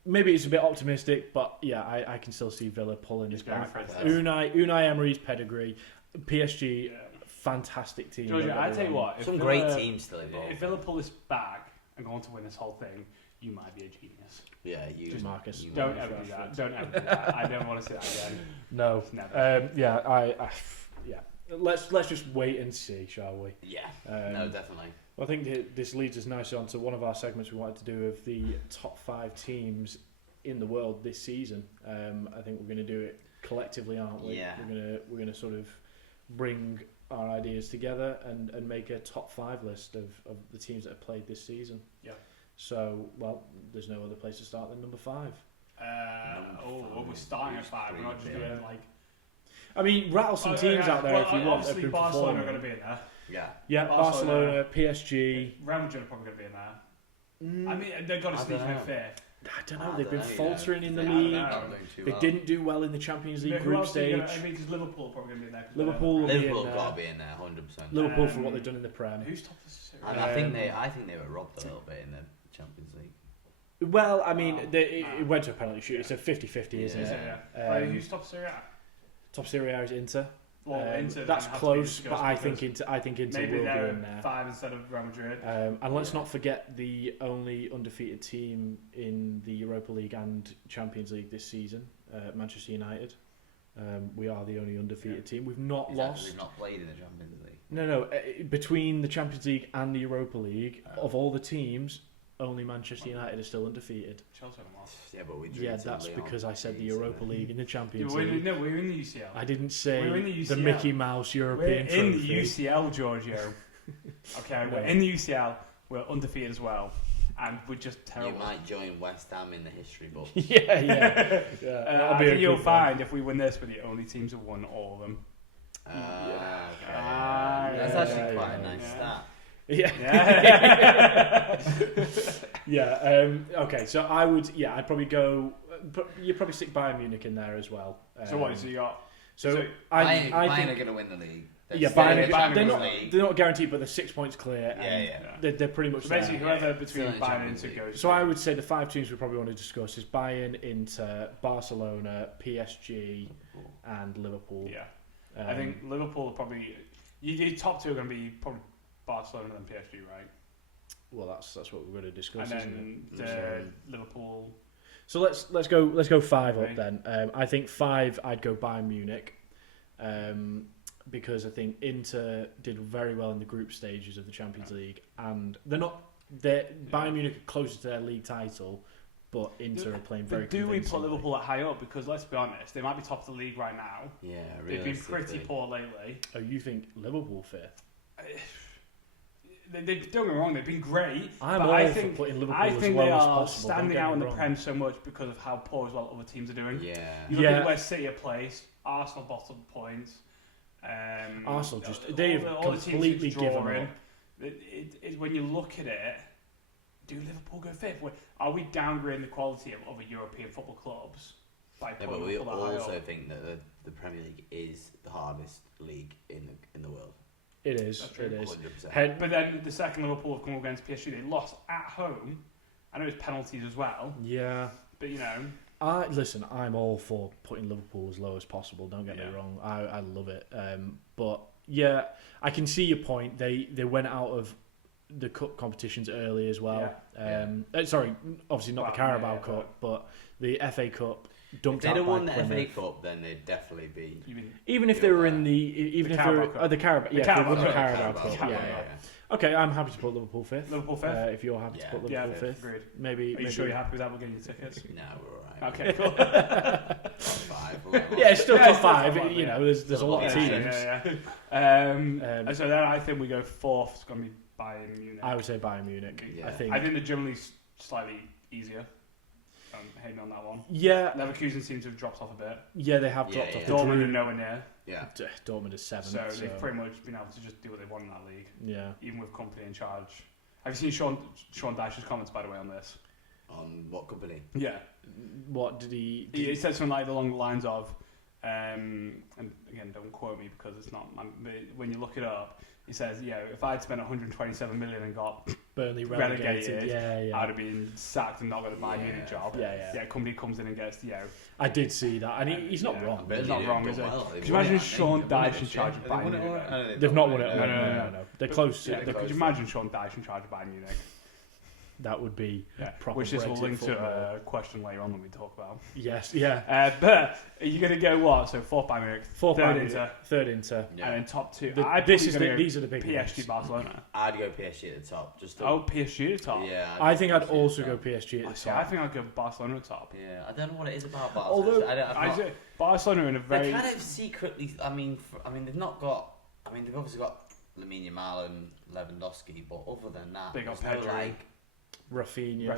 maybe it's a bit optimistic, but I can still see Villa pulling this back. Unai Emery's pedigree, PSG, fantastic team. Giorgio, I tell you what, some great teams still involved. If Villa pull this back and go on to win this whole thing, you might be a genius. Yeah, just Marcus. Don't ever do that. Don't ever do that. I don't want to see that again. No, never. Let's just wait and see, shall we? Yeah. No, definitely. Well, I think this leads us nicely on to one of our segments we wanted to do of the top 5 teams in the world this season. I think we're going to do it collectively, aren't we? Yeah. We're gonna sort of bring our ideas together and make a top 5 list of the teams that have played this season. Yeah. So, there's no other place to start than number 5. We're starting at 5. We're not just doing it like. I mean, rattle some teams out there if you want. Obviously, Barcelona are going to be in there. Yeah. Barcelona, PSG. Real Madrid are probably going to be in there. I mean, they've got to sneak in 5th. I don't know. They've been faltering in the league. They didn't do well in the Champions League group stage. Because Liverpool are probably going to be in there. Liverpool got to be in there, 100%. Liverpool for what they've done in the Prem. Who's top of the series? And I think they were robbed a little bit in the Champions League. Well, I mean, it went to a penalty shoot. It's a 50-50, isn't it? Who's top Serie A? Top Serie A is Inter. Inter that's close, but I think Inter maybe will be they're in there. 5 instead of Real Madrid. And let's not forget the only undefeated team in the Europa League and Champions League this season, Manchester United. We are the only undefeated team. We've not lost. We've not played in the Champions League. No. Between the Champions League and the Europa League, of all the teams, only Manchester United is still undefeated. Chelsea haven't lost. Yeah, but we that's because I said the Europa League and the Champions League. No, we're in the UCL. I didn't say the Mickey Mouse European Trophy. We're in the UCL, Giorgio. Okay, we're in the UCL. We're undefeated as well. And we're just terrible. You might join West Ham in the history books. yeah. I think you'll find if we win this, we're the only teams who won all of them. That's actually quite a nice stat. Okay, so I'd probably go. You'd probably stick Bayern Munich in there as well. So what? So you got. So Bayern are going to win the league. they're not guaranteed, but they're 6 points clear. They're pretty much so basically there. whoever between Bayern and Inter goes. So I would say the 5 teams we probably want to discuss is Bayern, Inter, Barcelona, PSG, and Liverpool. Yeah, I think Liverpool are probably your top 2 are going to be probably Barcelona and PSG, right? Well, that's what we're going to discuss, and isn't then Liverpool. So let's go 5 up then. I think 5 I'd go Bayern Munich, because I think Inter did very well in the group stages of the Champions League, and Bayern Munich are closer to their league title, but Inter are playing very. Do we put Liverpool that high up? Because let's be honest, they might be top of the league right now. Yeah, they've been pretty poor lately. Oh, you think Liverpool 5th? Don't get me wrong, they've been great. I think they are are standing out in the Prem so much because of how poor as well other teams are doing. Yeah. You look at where City are placed, Arsenal bottom points. Arsenal they've completely given up. When you look at it, do Liverpool go 5th? Are we downgrading the quality of other European football clubs by putting but we Liverpool that high also up? think that the Premier League is the hardest league in the world. It is. It is. 100%. But then the second Liverpool have come up against PSG, they lost at home. I know it's penalties as well. Yeah. But listen, I'm all for putting Liverpool as low as possible. Don't get me wrong. I love it. But yeah, I can see your point. They went out of the cup competitions early as well. Sorry, obviously not the Carabao Cup, but the FA Cup. If they'd have won the FA Cup, then they'd definitely be. Even if they were in the Carabao Cup, the Carabao Cup. Okay, I'm happy to put Liverpool 5th. Liverpool 5th. If you're happy to put Liverpool 5th, agreed. Maybe. Are you sure you're happy with that? We'll get you tickets. No, we're alright. Okay, cool. Top 5. Yeah, it's still top 5. There's a lot of teams. So then I think we go 4th. It's going to be Bayern Munich. I would say Bayern Munich. Yeah. I think they're generally slightly easier. Hating on that one. Yeah. Leverkusen seem to have dropped off a bit. Yeah, they have dropped off. Dortmund are nowhere near. Yeah. Dortmund is 7th. So they've pretty much been able to just do what they want in that league. Yeah. Even with company in charge. Have you seen Sean Dyche's comments, by the way, on this? On what company? Yeah. What did he... He said something like along the lines of, and again, don't quote me because it's not... when you look it up, he says, if I'd spent 127 million and got... Burnley relegated. I'd have been sacked and not got a Bayern Munich job. Yeah. Company comes in and gets, I did see that, and he's not wrong. He's not wrong, is it? Could you imagine Sean Dyche in charge of Bayern Munich? They've not won it. No. They're close. Could you imagine Sean Dyche in charge of Bayern Munich? That would be proper. Which is Brexit will link football. to a question later on that we talk about. Yes, yeah. But are you going to go what? So 4th Bayern Munich, 3rd Inter, and then top 2. These are the big PSG, ones. Barcelona. I'd go PSG at the top. PSG at the top. Yeah. I think I'd also go PSG at the top. I think I'd go Barcelona at the top. Yeah, I don't know what it is about Barcelona. Although Barcelona are in a very. They're kind of secretly. They've not got. They've obviously got Lamine Yamal and Lewandowski, but other than that, they got Pedri. Rafinha.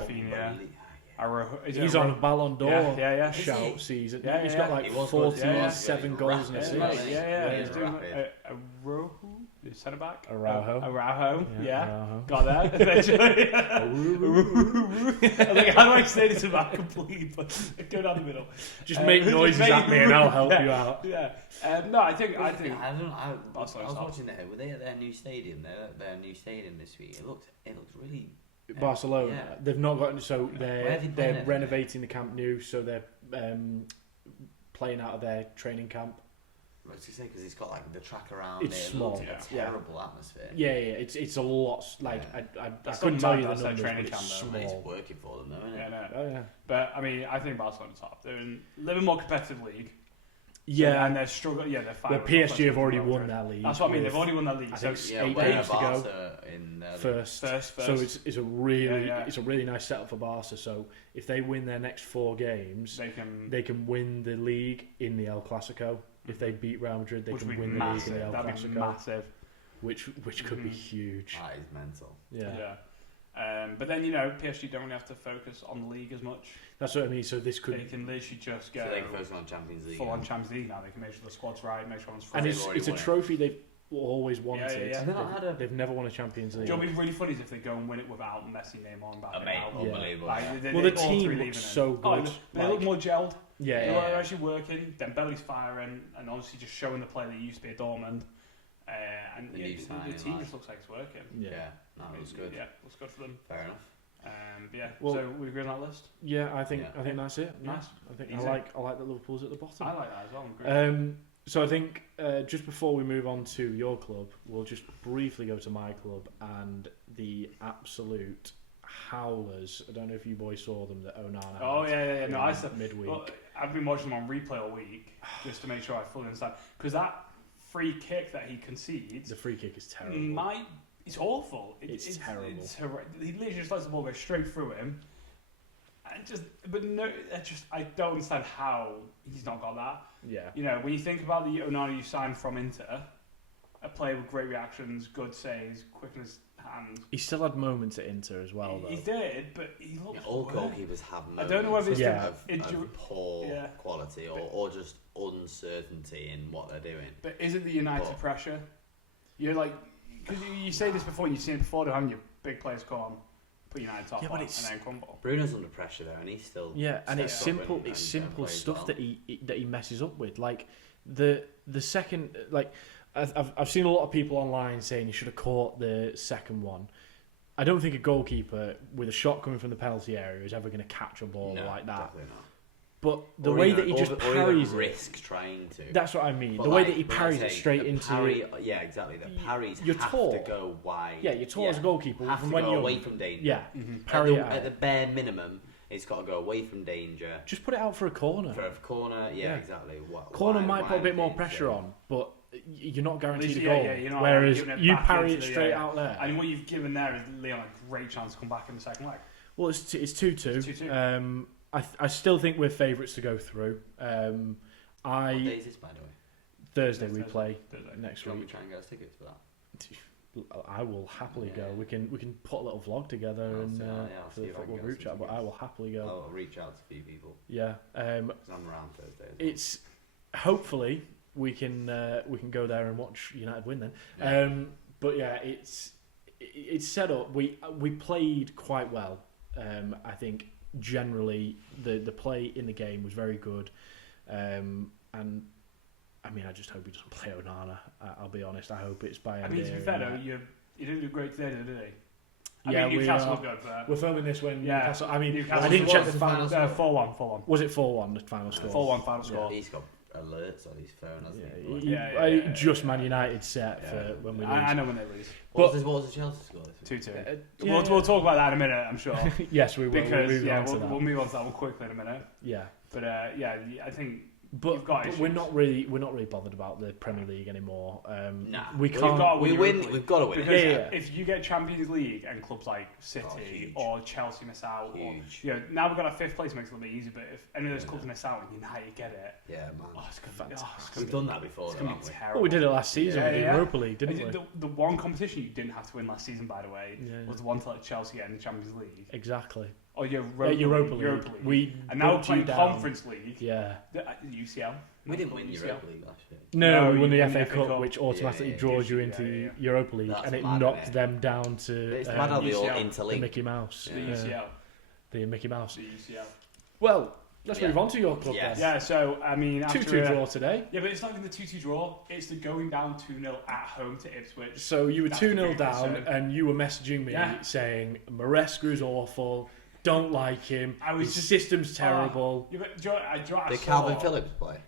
He's on a Ballon d'Or shout season. Yeah, he's got like 47 goals and assists. He's doing Araujo, the centre back. Araujo. Got that eventually. How do I say this about complete? But go down the middle. Just make noises at me and I'll help you out. No, I think. I was watching that. Were they at their new stadium? Their new stadium this week. It looked really. Barcelona, they've not got they're renovating the Camp Nou, so they're playing out of their training camp. I was to say because it's got like the track around. It's small. It looks like a terrible atmosphere. It's a lot. I couldn't tell you the numbers, training but camp, it's though. small. It's working for them, though, isn't it? Oh yeah. But I think Barcelona top. They're in a little more competitive league. Yeah, and they're struggling. Yeah, they're fine. The PSG have already won that league. That's what I mean. They've already won that league. I think 8 games to go. First. So it's a really nice setup for Barca. So if they win their next 4 games, they can win the league in the El Clasico. If they beat Real Madrid, they can win the league in the El Clasico. That'd be massive. Which could be huge. That is mental. Yeah. But then PSG don't really have to focus on the league as much. That's what I mean. So this could. They can literally just go. So they can focus on Champions League. Full on Champions League now. They can make sure the squad's right, make sure everyone's free. And it's a trophy they've always wanted. Yeah. They've never won a Champions League. Do you know what'd be really funny is if they go and win it without Messi, Neymar, and Mbappe. Unbelievable. Well, the team looks so good. They look more gelled. Yeah. They're actually working. Dembele's firing, and obviously just showing the play that he used to be at Dortmund. And The yeah, new the signing, team like- just looks like it's working. Yeah, no, it was good. Yeah, looks good for them. Fair enough. Well- So we agree on that list. Yeah, I think Yeah. that's it. Nice. I think Easy. I like that Liverpool's at the bottom. I like that as well. I'm agree. So I think just before we move on to your club, we'll just briefly go to my club and the absolute howlers. I don't know if you boys saw them that Onana. Oh had yeah. No, I said midweek. well, I've been watching them on replay all week just to make sure I fully understand because that free kick that he concedes The free kick is terrible. it's awful. It's terrible. He literally just lets the ball go straight through him. I don't understand how he's not got that. Yeah. You know, when you think about the Onana you signed from Inter, a player with great reactions, good saves, quickness, hand. He still had moments at Inter as well, though. He did, but he looks. Yeah, all worse. goalkeepers have I don't know whether it's of poor yeah. quality or just uncertainty in what they're doing. But is it the United But- pressure? You're like, because you say this before, you've seen it before, haven't you? Big players come, put United top on, and then crumble. Bruno's under pressure though, and he's still Yeah, and it's steps up simple. and It's simple plays stuff well. that he messes up with. Like the second, like I've seen a lot of people online saying he should have caught the second one. I don't think a goalkeeper with a shot coming from the penalty area is ever going to catch a ball No, like that. definitely not. But the Or way even- that he just or parries even it, risk trying to. that's what I mean. But The way like, that he when I parries say it straight the into parry, yeah, exactly. The parries You're have tall. to go wide. yeah, you're tall as a goalkeeper. Have from to when go you're away from danger. yeah, Mhm. parry it At the out. bare minimum, it's got to go away from danger. Just put it out for a corner. For a corner, yeah, Yeah. exactly. Corner Wide- might put a wide bit more danger. pressure on, but you're not guaranteed a Yeah, goal. yeah, you're not Whereas giving it you back parry it into the- straight yeah. out there. And what you've given there is Leon a great chance to come back in the second leg. Well, it's 2-2. 2-2. I still think we're favourites to go through. What day is this, by the way? Thursday we Thursday. play Thursday. next Do you want me week. to try and get us tickets for that? I will happily go. Yeah. We can put a little vlog together I'll and see- I'll for see the if I can football get group some chat. But I tickets. will happily go. I'll reach out to a few people Yeah. because I'm around Thursday. As well. It's hopefully we can go there and watch United win then. Yeah. But yeah, it's set up. We played quite well. I think generally the play in the game was very good, and I mean I just hope he doesn't play Onana. I'll be honest. I hope it's by. I mean, to be fair though, you didn't do great today, did he? Yeah, I mean, we Newcastle are- looked good, but We're filming this when Yeah. Newcastle. I mean, Newcastle I didn't was check the the final. 4-1, 4-1. Was it 4-1 the final score? 4-1 final score. He's got alerts on his phone, hasn't Yeah, he? he- Yeah, just Man United set Yeah. for when we lose. I know when they lose. What was the Chelsea score? 2-2. Yeah. We'll talk about that in a minute, I'm sure. Yes, we will. Because we'll move on to we'll that. move on to that one quickly in a minute. Yeah, But I think but, You've got but we're issues. not really bothered about the Premier League anymore. Nah, we we've can't. got- win we Europa win. League. We've got to win. because Yeah. if you get Champions League and clubs like City huge. or Chelsea miss out, or Huge. now we've got a fifth place, makes it a little bit easy. But if any of those Yeah. clubs miss out and United get it, Yeah, man. it's gonna Fantastic. We've done that before, It's though, gonna haven't be we? terrible. Well, we did it last season. Yeah, we did yeah. Europa League, didn't we? The one competition you didn't have to win last season, by the way, Yeah. was the one to let Chelsea get in the Champions League. Exactly. Or Europa League. We and now we're bumped you playing down. Conference League. Yeah. UCL. We didn't win UCL. Europa League last year. No, we you won the won FA Cup, which automatically Yeah, draws you yeah, into yeah. Europa League, That's and it mad, knocked innit? them down to It's mad how they all UCL. the interlink. Mickey Mouse. The UCL. The Mickey Mouse. The UCL. Well, let's Yeah. move on to your club Yes. then. Yeah, so, I mean, after 2-2 draw today. Yeah, but it's not even the 2-2 draw. It's the going down 2-0 at home to Ipswich. So you were That's 2-0 the big down, concern. and you were messaging me Yeah. saying Maresca's awful, don't like him, I was his just- system's terrible. Yeah, but I Did saw Calvin Phillips play?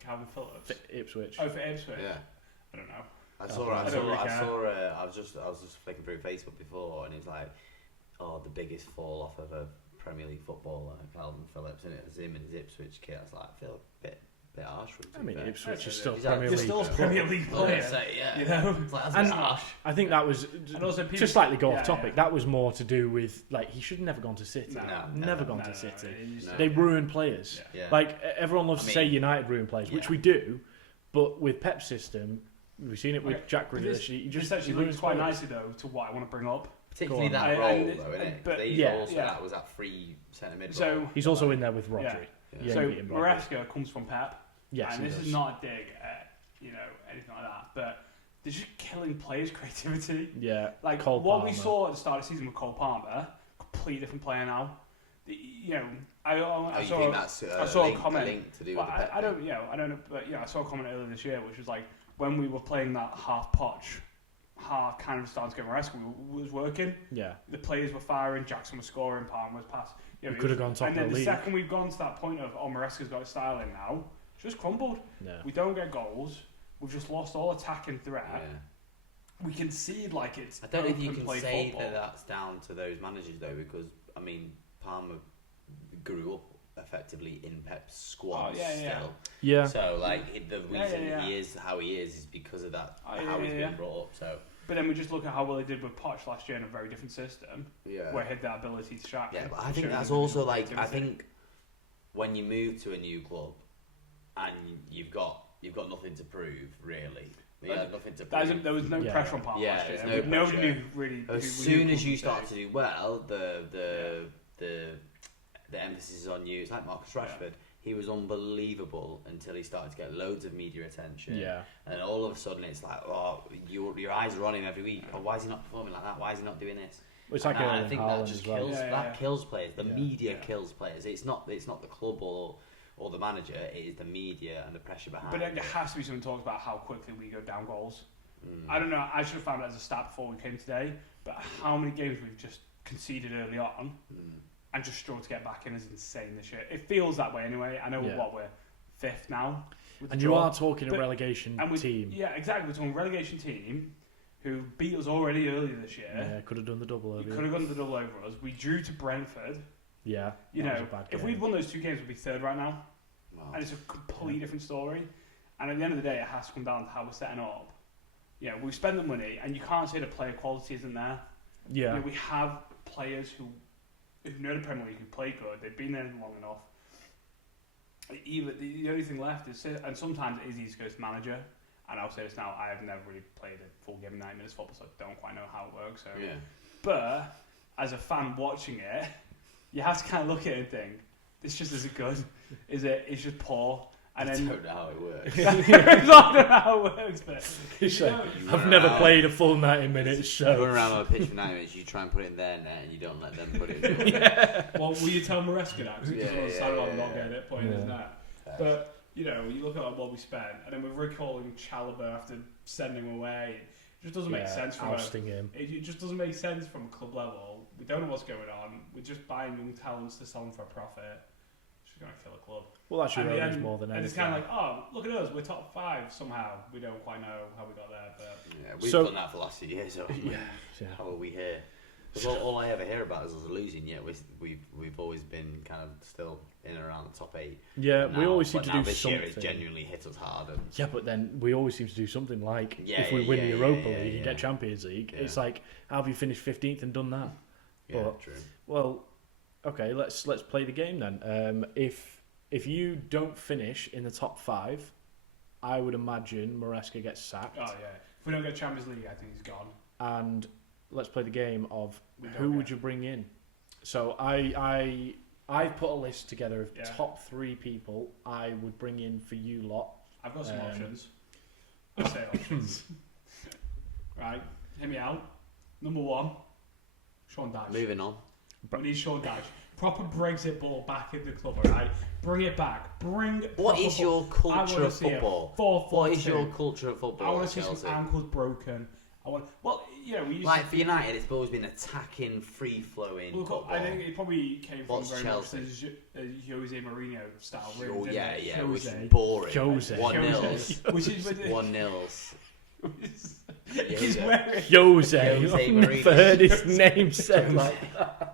Calvin Phillips. For Ipswich. Oh, for Ipswich? Yeah. I don't know. I saw. I don't really care. I was just flicking through Facebook before, and he's like, "Oh, the biggest fall off of a Premier League footballer, Calvin Phillips, and it was him in his Ipswich kit." I was like, I feel a bit harsh with him. I mean, to be fair. Ipswich is He's still like, Premier they're League. still though. Premier League I was gonna player. say, yeah. You know? It's like, that's a And bit harsh. I think that was And also to people- slightly go yeah, off topic. yeah. That was more to do with like he should have never gone to City. No, never no, gone No, to no, City. no, They ruin players. Yeah. Yeah. Like everyone loves I to say mean, United ruin players, which yeah. we do, but with Pep's system, we've seen it with Okay, Jack but Grealish. He This just actually ruins links quite players. nicely, though, to what I want to bring up. Particularly Go on. that I- role, and- though, innit? but- He's yeah. also Yeah. that was that free centre mid So- role. He's also in there with Rodri. Yeah. Yeah, So you get him right. Maresca comes from Pep, Yes, and he this does. is not a dig at anything like that, but they're just killing players' creativity. Yeah, Like Cole what we Palmer. saw at the start of the season with Cole Palmer, completely different player now. I Oh, you saw think that's I saw a a comment. link to do Well, with the Pep I don't thing? know, I don't know, but I saw a comment earlier this year which was like when we were playing that half Poch, half kind of starting to get Maresca, was working. Yeah. The players were firing, Jackson was scoring, Palmer was passing. We could have gone top of the league. And then the second we've gone to that point of, Maresca's got his style in now, it's just crumbled. Yeah. We don't get goals. We've just lost all attacking threat. Yeah. We concede like it's. I don't know if you can say football. that that's down to those managers though, because I mean Palmer grew up effectively in Pep's squad still. Yeah. So like the reason he is how he is because of that how he's been brought up. So. But then we just look at how well he did with Poch last year in a very different system, where he had that ability to shine. Yeah, but I think that's also like I think when you move to a new club and you've got nothing to prove really. Nothing to prove. There was no pressure on Palmer last year. No nobody knew really. As soon as you start to do well, the emphasis is on you. It's like Marcus Rashford. He was unbelievable until he started to get loads of media attention. Yeah. And all of a sudden it's like, oh, your eyes are on him every week. Oh, why is he not performing like that? Why is he not doing this? It's like I think that just well. kills players. The media kills players. It's not the club or the manager. It is the media and the pressure behind. But there has to be something talked about how quickly we go down goals. I don't know. I should have found it as a stat before we came today. But how many games we've just conceded early on. And just struggle to get back in is insane this year. It feels that way anyway. I know we're fifth now. And you are talking a relegation team. Yeah, exactly. We're talking a relegation team who beat us already earlier this year. Yeah, could have done the double over. Could have done the double over us. We drew to Brentford. Yeah. You know, if we'd won those 2 games, we'd be third right now. Wow. And it's a completely different story. And at the end of the day, it has to come down to how we're setting up. You know, we've spent the money, and you can't say the player quality isn't there. Yeah. You know, we have players who know the Premier League, who play good, they've been there long enough. Even the only thing left is, and sometimes it is easy to go to manager, and I'll say this now, I have never really played a full game of 9 minutes football, so I don't quite know how it works. So. Yeah. But as a fan watching it, you have to kind of look at it and think, this just isn't good. It's just poor. And then, I don't know how it works. I don't know how it works, but I've never played a full 90 minutes, so you run around on a pitch for 90 minutes, you try and put it in their net, and you don't let them put it in your net. Well, will you tell Maresca that? Because he just wants to stand up and not getting it, putting his net. But, you know, you look at what we spent, and then we're recalling Chalobah after sending him away. It just doesn't make sense from it just doesn't make sense from a club level. We don't know what's going on. We're just buying young talents to sell them for a profit. It's just going to kill a club. Well, that's your own more than anything. And it's kind of like, oh, look at us, we're top 5 somehow. We don't quite know how we got there, but we've done that for the last few years. So yeah. How are we here? Because all I ever hear about is us losing. Yet we've always been kind of still in and around the top 8. Yeah, we always seem to do this something. Year it's genuinely hit us hard. Yeah, but then we always seem to do something like if we win the Europa League and get Champions League, it's like, how have you finished 15th and done that? Yeah, but, true. Well, okay, let's play the game then. If you don't finish in the top 5, I would imagine Maresca gets sacked. Oh yeah, if we don't get Champions League, I think he's gone. And let's play the game of who would you bring in. So I put a list together of top 3 people I would bring in for you lot. I've got some options. I'll say options. Right, hear me out. Number 1, Sean Dyche. Moving on. We need Sean Dyche. Proper Brexit ball back in the club, alright? Bring it back. What is your culture of football? What is your culture of football? I want to see some ankles broken. We used for United, it's always been attacking, free-flowing football. I think it probably came from What's very Chelsea? much the Jose Mourinho style. Yeah, which is boring. Jose. 1-0. Which is 1-0. He's wearing Jose. I've never heard his name said like that.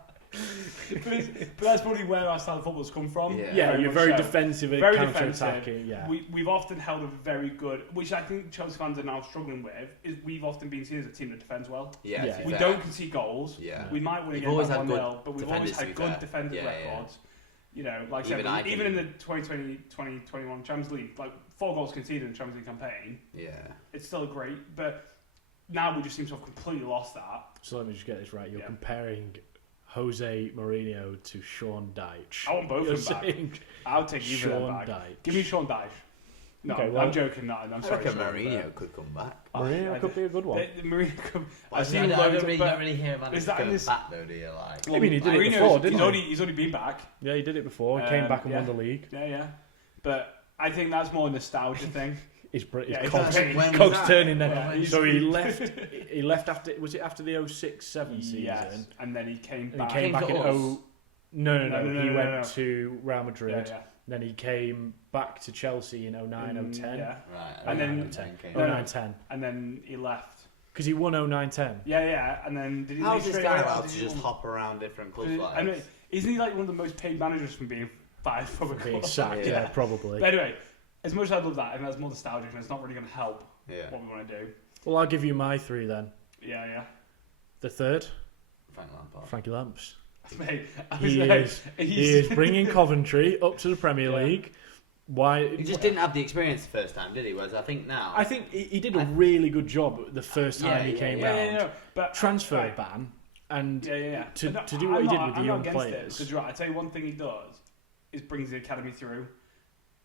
but that's probably where our style of football's come from. Yeah, you're very defensive and counter-attacking. Yeah. We've often held a very good, which I think Chelsea fans are now struggling with, is we've often been seen as a team that defends well. Yeah. We don't concede goals. Yeah. We might win again by 1-0, but we've always had good defending records. You know, like I said, even in the 2020-2021 Champions League, like 4 goals conceded in the Champions League campaign. Yeah. It's still great, but now we just seem to have completely lost that. So let me just get this right. You're comparing Jose Mourinho to Sean Dyche. I want both of them back. I'll take either of them back. Give me Seon Dyche. No, okay, I'm joking. No, I'm sorry. I reckon Mourinho could come back. Mourinho could be a good one. Mourinho could. I don't really hear about him coming back though, do you? Like, I mean, he did it before, didn't he? He's only been back. Yeah, he did it before. He came back and won the league. Yeah. But I think that's more a nostalgia thing. his Yeah, cogs when cogs was turning that? then. Yeah, So he left. He left after. Was it after the 06-07 season? Yes, and then he came And back. he came back in to us? No. He went to Real Madrid. Yeah. Then he came back to Chelsea in 09-10. Yeah. Right. And then- 09-10. And then he left. Because he won 09-10. Yeah. And then did he How's leave this straight guy away, or allowed did to he just want- hop around different clubs like I mean, this? isn't he like one of the most paid managers from being fired from a Being club? sacked, yeah, probably. But anyway, as much as I love that, I think that's more nostalgic and it's not really going to help Yeah. what we want to do. Well, I'll give you my 3 then. Yeah. The third, Frank Lampard. Frankie Lamps. Mate, I was He like, is bringing Coventry up to the Premier Yeah. League. Why? He just didn't have the experience the first time, did he? Whereas I think now... I think he did a really good job the first time he came round. Yeah, but Transfer right. ban and Yeah. to But do what he did with the I'm young not against it, players. because right, I tell you one thing he does is brings the academy through,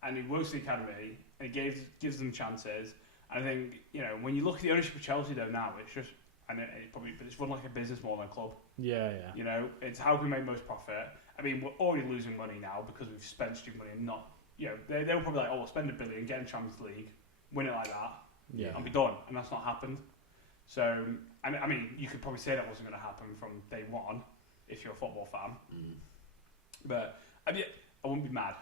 and he works the academy and he gives them chances. And I think when you look at the ownership of Chelsea though now, it's just it's run like a business more than a club. Yeah. It's how can we make most profit. I mean, we're already losing money now because we've spent stupid money and not. They were probably like, we'll spend $1 billion, get in Champions League, win it like that, Yeah. and be done. And that's not happened. So, I mean, you could probably say that wasn't going to happen from day one if you're a football fan. But I wouldn't be mad.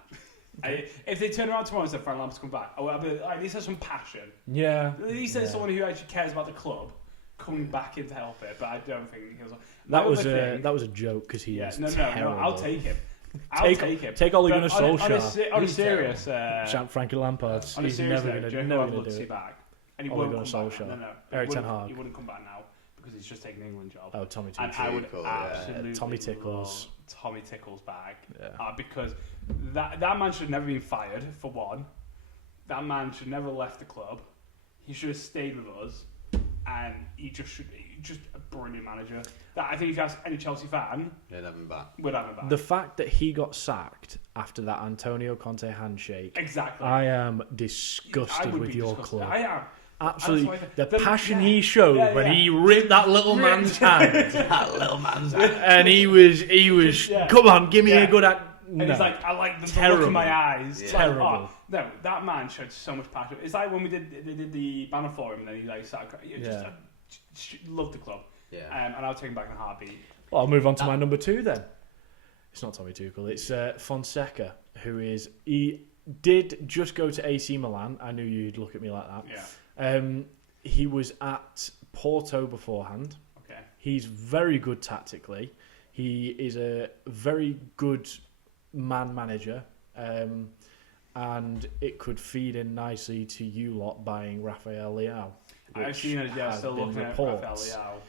If they turn around tomorrow and said Frank Lampard's come back, I'd be like, at least there's some passion. Yeah. At least there's someone who actually cares about the club coming back in to help it. But I don't think he was. That was a joke because he is terrible. No, I'll take him. I'll take him. Take Ole Gunnar But Solskjaer. on a serious, Frankie Lampard. on a He's serious never note, going Joe to would do see it. back, and he Ole won't Gunnar come back. Solskjaer. No, Eric Ten Hag. He wouldn't come back now because he's just taking the England job. Oh, Tommy And Tickles. I would Tickle, yeah. absolutely Tommy Tickles. love Tommy Tickles back Yeah. because that man should have never been fired for one. That man should never have left the club. He should have stayed with us, and he's just a brilliant manager. That I think if you ask any Chelsea fan, They'd have him back. would have him back. The fact that he got sacked after that Antonio Conte handshake, Exactly. I am disgusted I would with be your disgusted. club. I am. Absolutely, That's the why passion he showed when he yeah. ripped that little man's hand, That little man's out. and he was, Yeah. come on, give me Yeah. a good. And he's like, I like the look Terrible. in my eyes. Yeah. It's like, Terrible. no, that man showed so much passion. It's like when they did the banner for him, and then he like started crying. Loved the club. Yeah. And I'll take him back in a heartbeat. Well, I'll move on to my number 2 then. It's not Tommy Tuchel. It's Fonseca, he did just go to AC Milan. I knew you'd look at me like that. Yeah. He was at Porto beforehand. Okay. He's very good tactically. He is a very good man manager. And it could feed in nicely to you lot buying Rafael Leao. I've seen it, yeah, has still been looking at reports. Rafael Leao.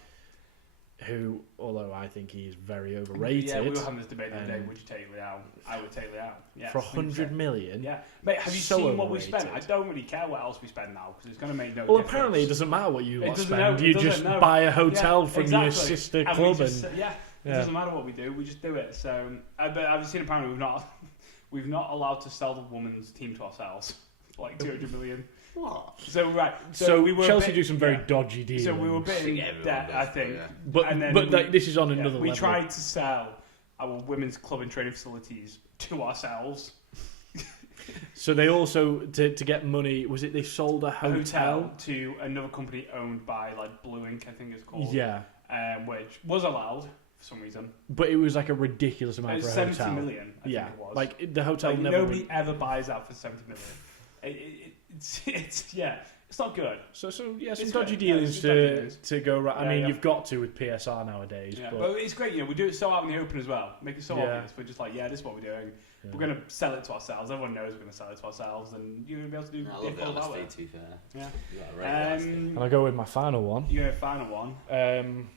Who, although I think he is very overrated. Yeah, we were having this debate the other day. Would you take Leao? I would take Leao. Yeah, for 100 million. Yeah, mate. Have you So seen what we spent? I overrated. don't really care what else we spend now because it's going to make no. Well, difference. apparently it doesn't matter what you It lot doesn't, spend. no, You it doesn't, just no. buy a hotel Yeah, from exactly. your sister And we club just, and it yeah. doesn't matter what we do. We just do it. So, but I've seen apparently we've not allowed to sell the women's team to ourselves for like 200 million. What? So right. So we were a Chelsea bit- do some very yeah. dodgy deals. So we were a bit in Everyone debt, does, I think. yeah. but and then this is on another we level. tried to sell our women's club and training facilities to ourselves. So they also to get money. Was it they sold a hotel? To another company owned by like Blue Ink, I think it's called. Yeah, Which was allowed for some reason. but it was like a ridiculous It amount was for a 70 hotel. million. I Yeah, think it was. like the hotel Like, never. nobody ever buys that for 70 million. It's yeah, it's not good. So yeah, It's some good. dodgy Yeah, dealings it's dodgy dealings. to go right. I Yeah, mean, yeah. you've got to with PSR nowadays. Yeah, but but it's great. We do it so out in the open as well. Make it so Yeah. obvious. We're just like, yeah, this is what we're doing. yeah. We're going to sell it to ourselves. Everyone knows we're going to sell it to ourselves, and you're going to be able to do I love the all that way. honesty, to be fair. Yeah. You got a right honesty. And I go with my final one. You're going to final one.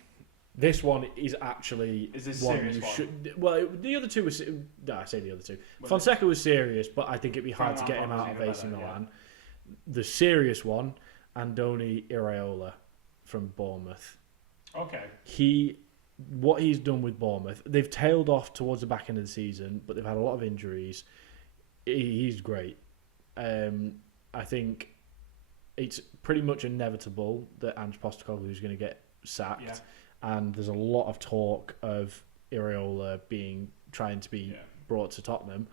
This one is actually Is this a one serious you one? should. Well, the other two was. No, I say the other two. Well, Fonseca was serious, but I think it'd be hard to Frank get him Lampard out of was AC even better, Milan. The serious one, Andoni Iraola from Bournemouth. Okay. What he's done with Bournemouth, they've tailed off towards the back end of the season, but they've had a lot of injuries. He's great. I think it's pretty much inevitable that Ange Postecoglou is going to get sacked, Yeah. and there's a lot of talk of Iraola trying to be brought to Tottenham.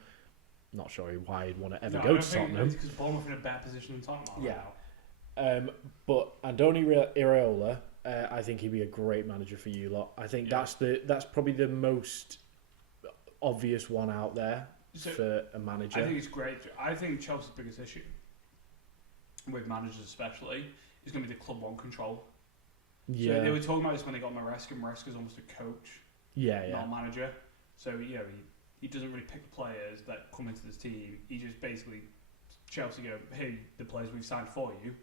not sure why he'd want to ever I go don't to think Tottenham. it's because Bournemouth are in a better position than Tottenham. Yeah. But Andoni Iraola, I think he'd be a great manager for you lot. I think that's probably the most obvious one out there for a manager. I think it's great. I think Chelsea's biggest issue, with managers especially, is going to be the club one control. Yeah. So they were talking about this when they got Maresca. Maresca's almost a coach, not a manager. So he doesn't really pick the players that come into this team. He just basically Chelsea go, hey, the players we've signed for you.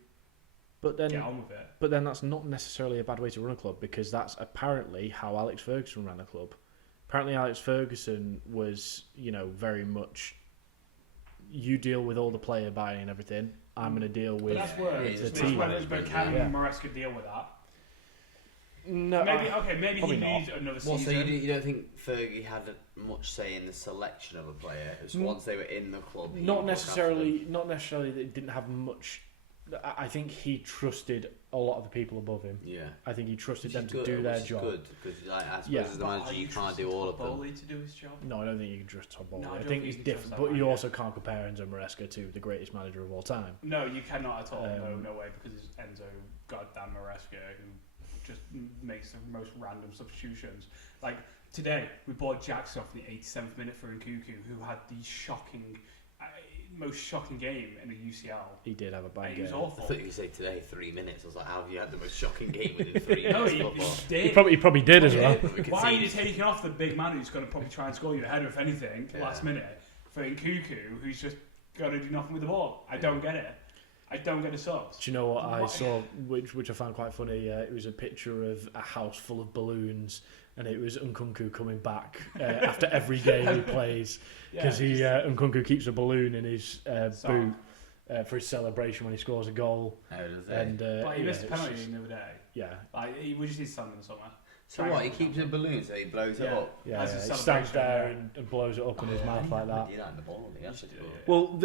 But then, get on with it. But then that's not necessarily a bad way to run a club, because that's apparently how Alex Ferguson ran a club. Apparently Alex Ferguson was, very much, you deal with all the player buying and everything. I'm going to deal with the team. But can Maresca deal with that? No, maybe he needs another season. So you don't think Fergie had much say in the selection of a player? It was once they were in the club. Not necessarily that he didn't have much. I think he trusted a lot of the people above him. Yeah, I think he trusted them to do their job. Good, because I suppose as the manager you can't do all of them. Bowley to do his job? No, I don't think you can trust Todd Bowley. No, I think he's different, but you also can't compare Enzo Maresca to the greatest manager of all time. No, you cannot at all. No way, because it's Enzo goddamn Maresca who just makes the most random substitutions. Like today, we bought Jackson off in the 87th minute for Nkunku, who had the most shocking game in the UCL. He did have a bad game. He was awful. I thought you could say today 3 minutes. I was like, how have you had the most shocking game within 3 minutes? He probably did as well. Why are you taking off the big man who's going to probably try and score you ahead of anything last minute for Nkunku, who's just going to do nothing with the ball? I don't get it. I don't get the subs. Do you know what I saw, which I found quite funny? It was a picture of a house full of balloons, and it was Nkunku coming back after every game he plays, because Nkunku keeps a balloon in his boot for his celebration when he scores a goal. But he missed a penalty the other day. Yeah. We just need to stand in somewhere. So what? He keeps a balloon, so he blows it up. Yeah, he stands there and blows it up in his mouth like that. Do that in the ball. Well,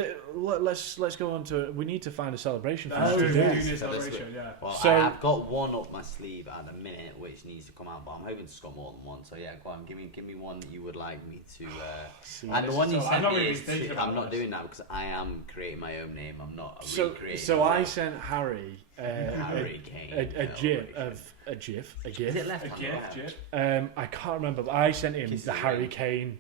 let's go on to. We need to find a celebration for him to celebration. Yeah. Well, so I've got one up my sleeve at the minute, which needs to come out, but I'm hoping to score more than one. So yeah, go on, give me one that you would like me to. And the one you sent me is. I'm not doing that because I am creating my own name. I'm not recreating. So I sent Harry Harry Kane a GIF. Is it left? I can't remember, but I sent him the Harry Kane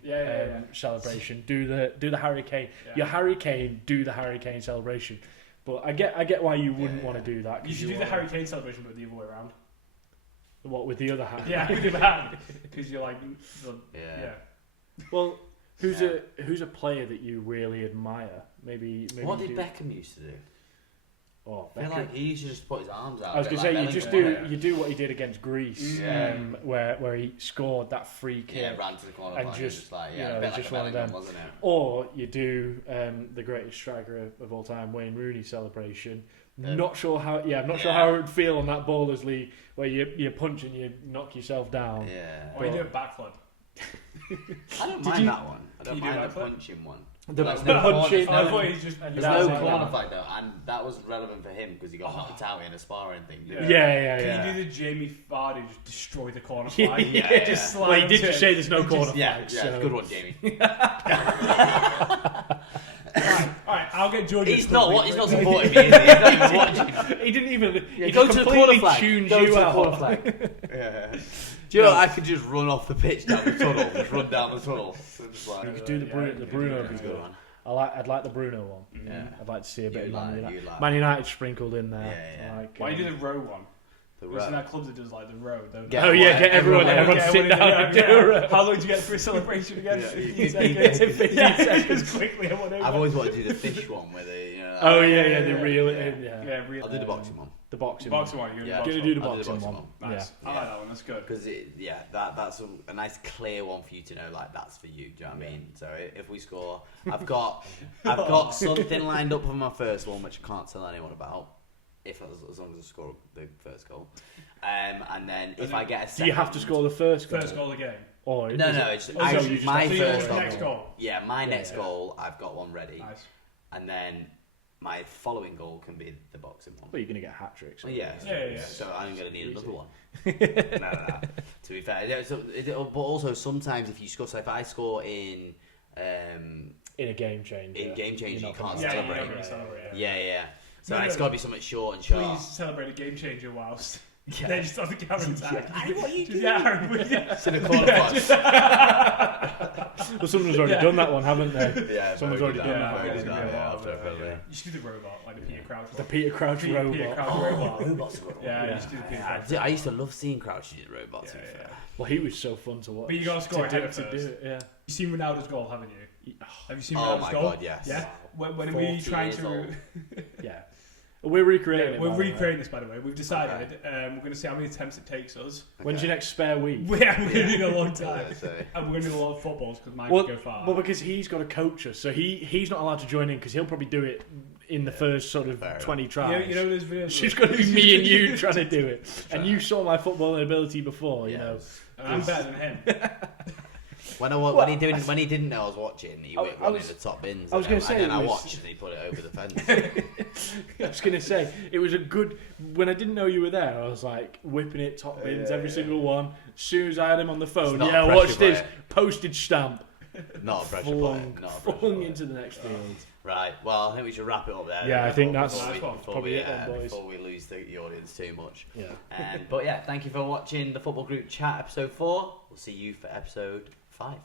celebration. Do the Harry Kane. Your Harry Kane. Do the Harry Kane celebration. But I get why you wouldn't want to do that. You should do the Harry Kane celebration, but the other way around. What, with the other hand? Yeah, with the other hand. Because you're like, Well, who's a player that you really admire? Maybe what did Beckham used to do? Oh, I feel like he used to just put his arms out. I was going to say, you do what he did against Greece, where he scored that free kick. Yeah, ran to the corner and just like, a bit just like one of them. Wasn't it? Or you do the greatest striker of all time, Wayne Rooney celebration. Not sure how it would feel on that ballers league where you punch and you knock yourself down. Yeah. Or you do a backflip. I don't mind that one. I don't mind the punching one. There's no corner flag though, and that was relevant for him because he got knocked out in a sparring thing. Can you do the Jamie Vardy just destroy the corner flag? He did just say there's no corner flag. Yeah, good one, Jamie. Alright, I'll get Giorgio. He's not supporting me, is he? He's not even watching. He didn't even. He go to the corner flag. Tuned Go you to the out. corner flag. Yeah. Do you know I could just run off the pitch down the tunnel? Just run down the tunnel. So you could do the Bruno. That's a good one. I'd like the Bruno one. Yeah. I'd like to see a bit of Man United sprinkled in there. Yeah. Why do you do the row one? The row. That club that does like the row. Get everyone sit down and do a row. How long do you get for a celebration again? 15 seconds. Quickly. I've always wanted to do the fish one where they. They reel it in. I'll do the boxing one. The boxing one. You're going to do the boxing one. Nice. I like that one. That's good. Because that's a nice clear one for you to know. Like that's for you. Do you know what I mean? So if we score, I've got something lined up for my first one, which I can't tell anyone about. As long as I score the first goal, and then if I get a second, do you have to score the first goal? First goal of the game. Or no, it's my first next goal. Yeah, my next goal. I've got one ready. Nice. And then my following goal can be the boxing one. Well, you're going to get hat tricks. Well, yeah. So I'm going to need another one. No. To be fair, but also sometimes if you score, so if I score in in a game changer. In game changer, you can't Yeah, celebrate. you don't really celebrate. Yeah. So No, it's got to be something short and sharp. Please celebrate a game changer whilst Yeah. they just on the camera tag. Hey, what are you doing? Yeah, It's in a corner box. Well, someone's already done that one, haven't they? Yeah, Someone's already done that. Already done that, Yeah, after probably. You should do the robot, like the Peter Crouch The one. Peter Crouch robot. Peter Crouch Oh, robot. robots are good. Yeah, you should do the Peter Crouch. I used to love seeing Crouch use robots. To be fair. Well, he was so fun to watch. But you got to score a header to do first. it, yeah. You've seen Ronaldo's goal, haven't you? Have you seen Oh Ronaldo's my goal? god, yes. Yeah. When 40 we trying years to, old. Yeah. We're recreating it. we're by the way. recreating this by the way. We've decided we're going to see how many attempts it takes us. When's your next spare week? We're going to need a long time, Yeah, so- and we're going to do a lot of footballs because mine Well, can go far. well, because he's got a coach us, so he's not allowed to join in because he'll probably do it in the first sort of Fair 20 tries. you know those videos. It's just going to be me and you trying to do it. And you saw my footballing ability before, you Yeah. know. I'm better than him. When he didn't know I was watching, he went in the top bins. I was and gonna say then it I was- watched and he put it over the fence. I was going to say, it was a good... When I didn't know you were there, I was like whipping it, top bins, every single one. As soon as I had him on the phone, not yeah, a watch pressure this. player. Postage stamp. Not a pressure player. Flung, Not a pressure flung player. into the next field. Right. Well, I think we should wrap it up there. Yeah, I think that's before probably it then, boys. Before we lose the audience too much. Yeah. But yeah, thank you for watching the Football Group Chat episode 4. We'll see you for episode 5.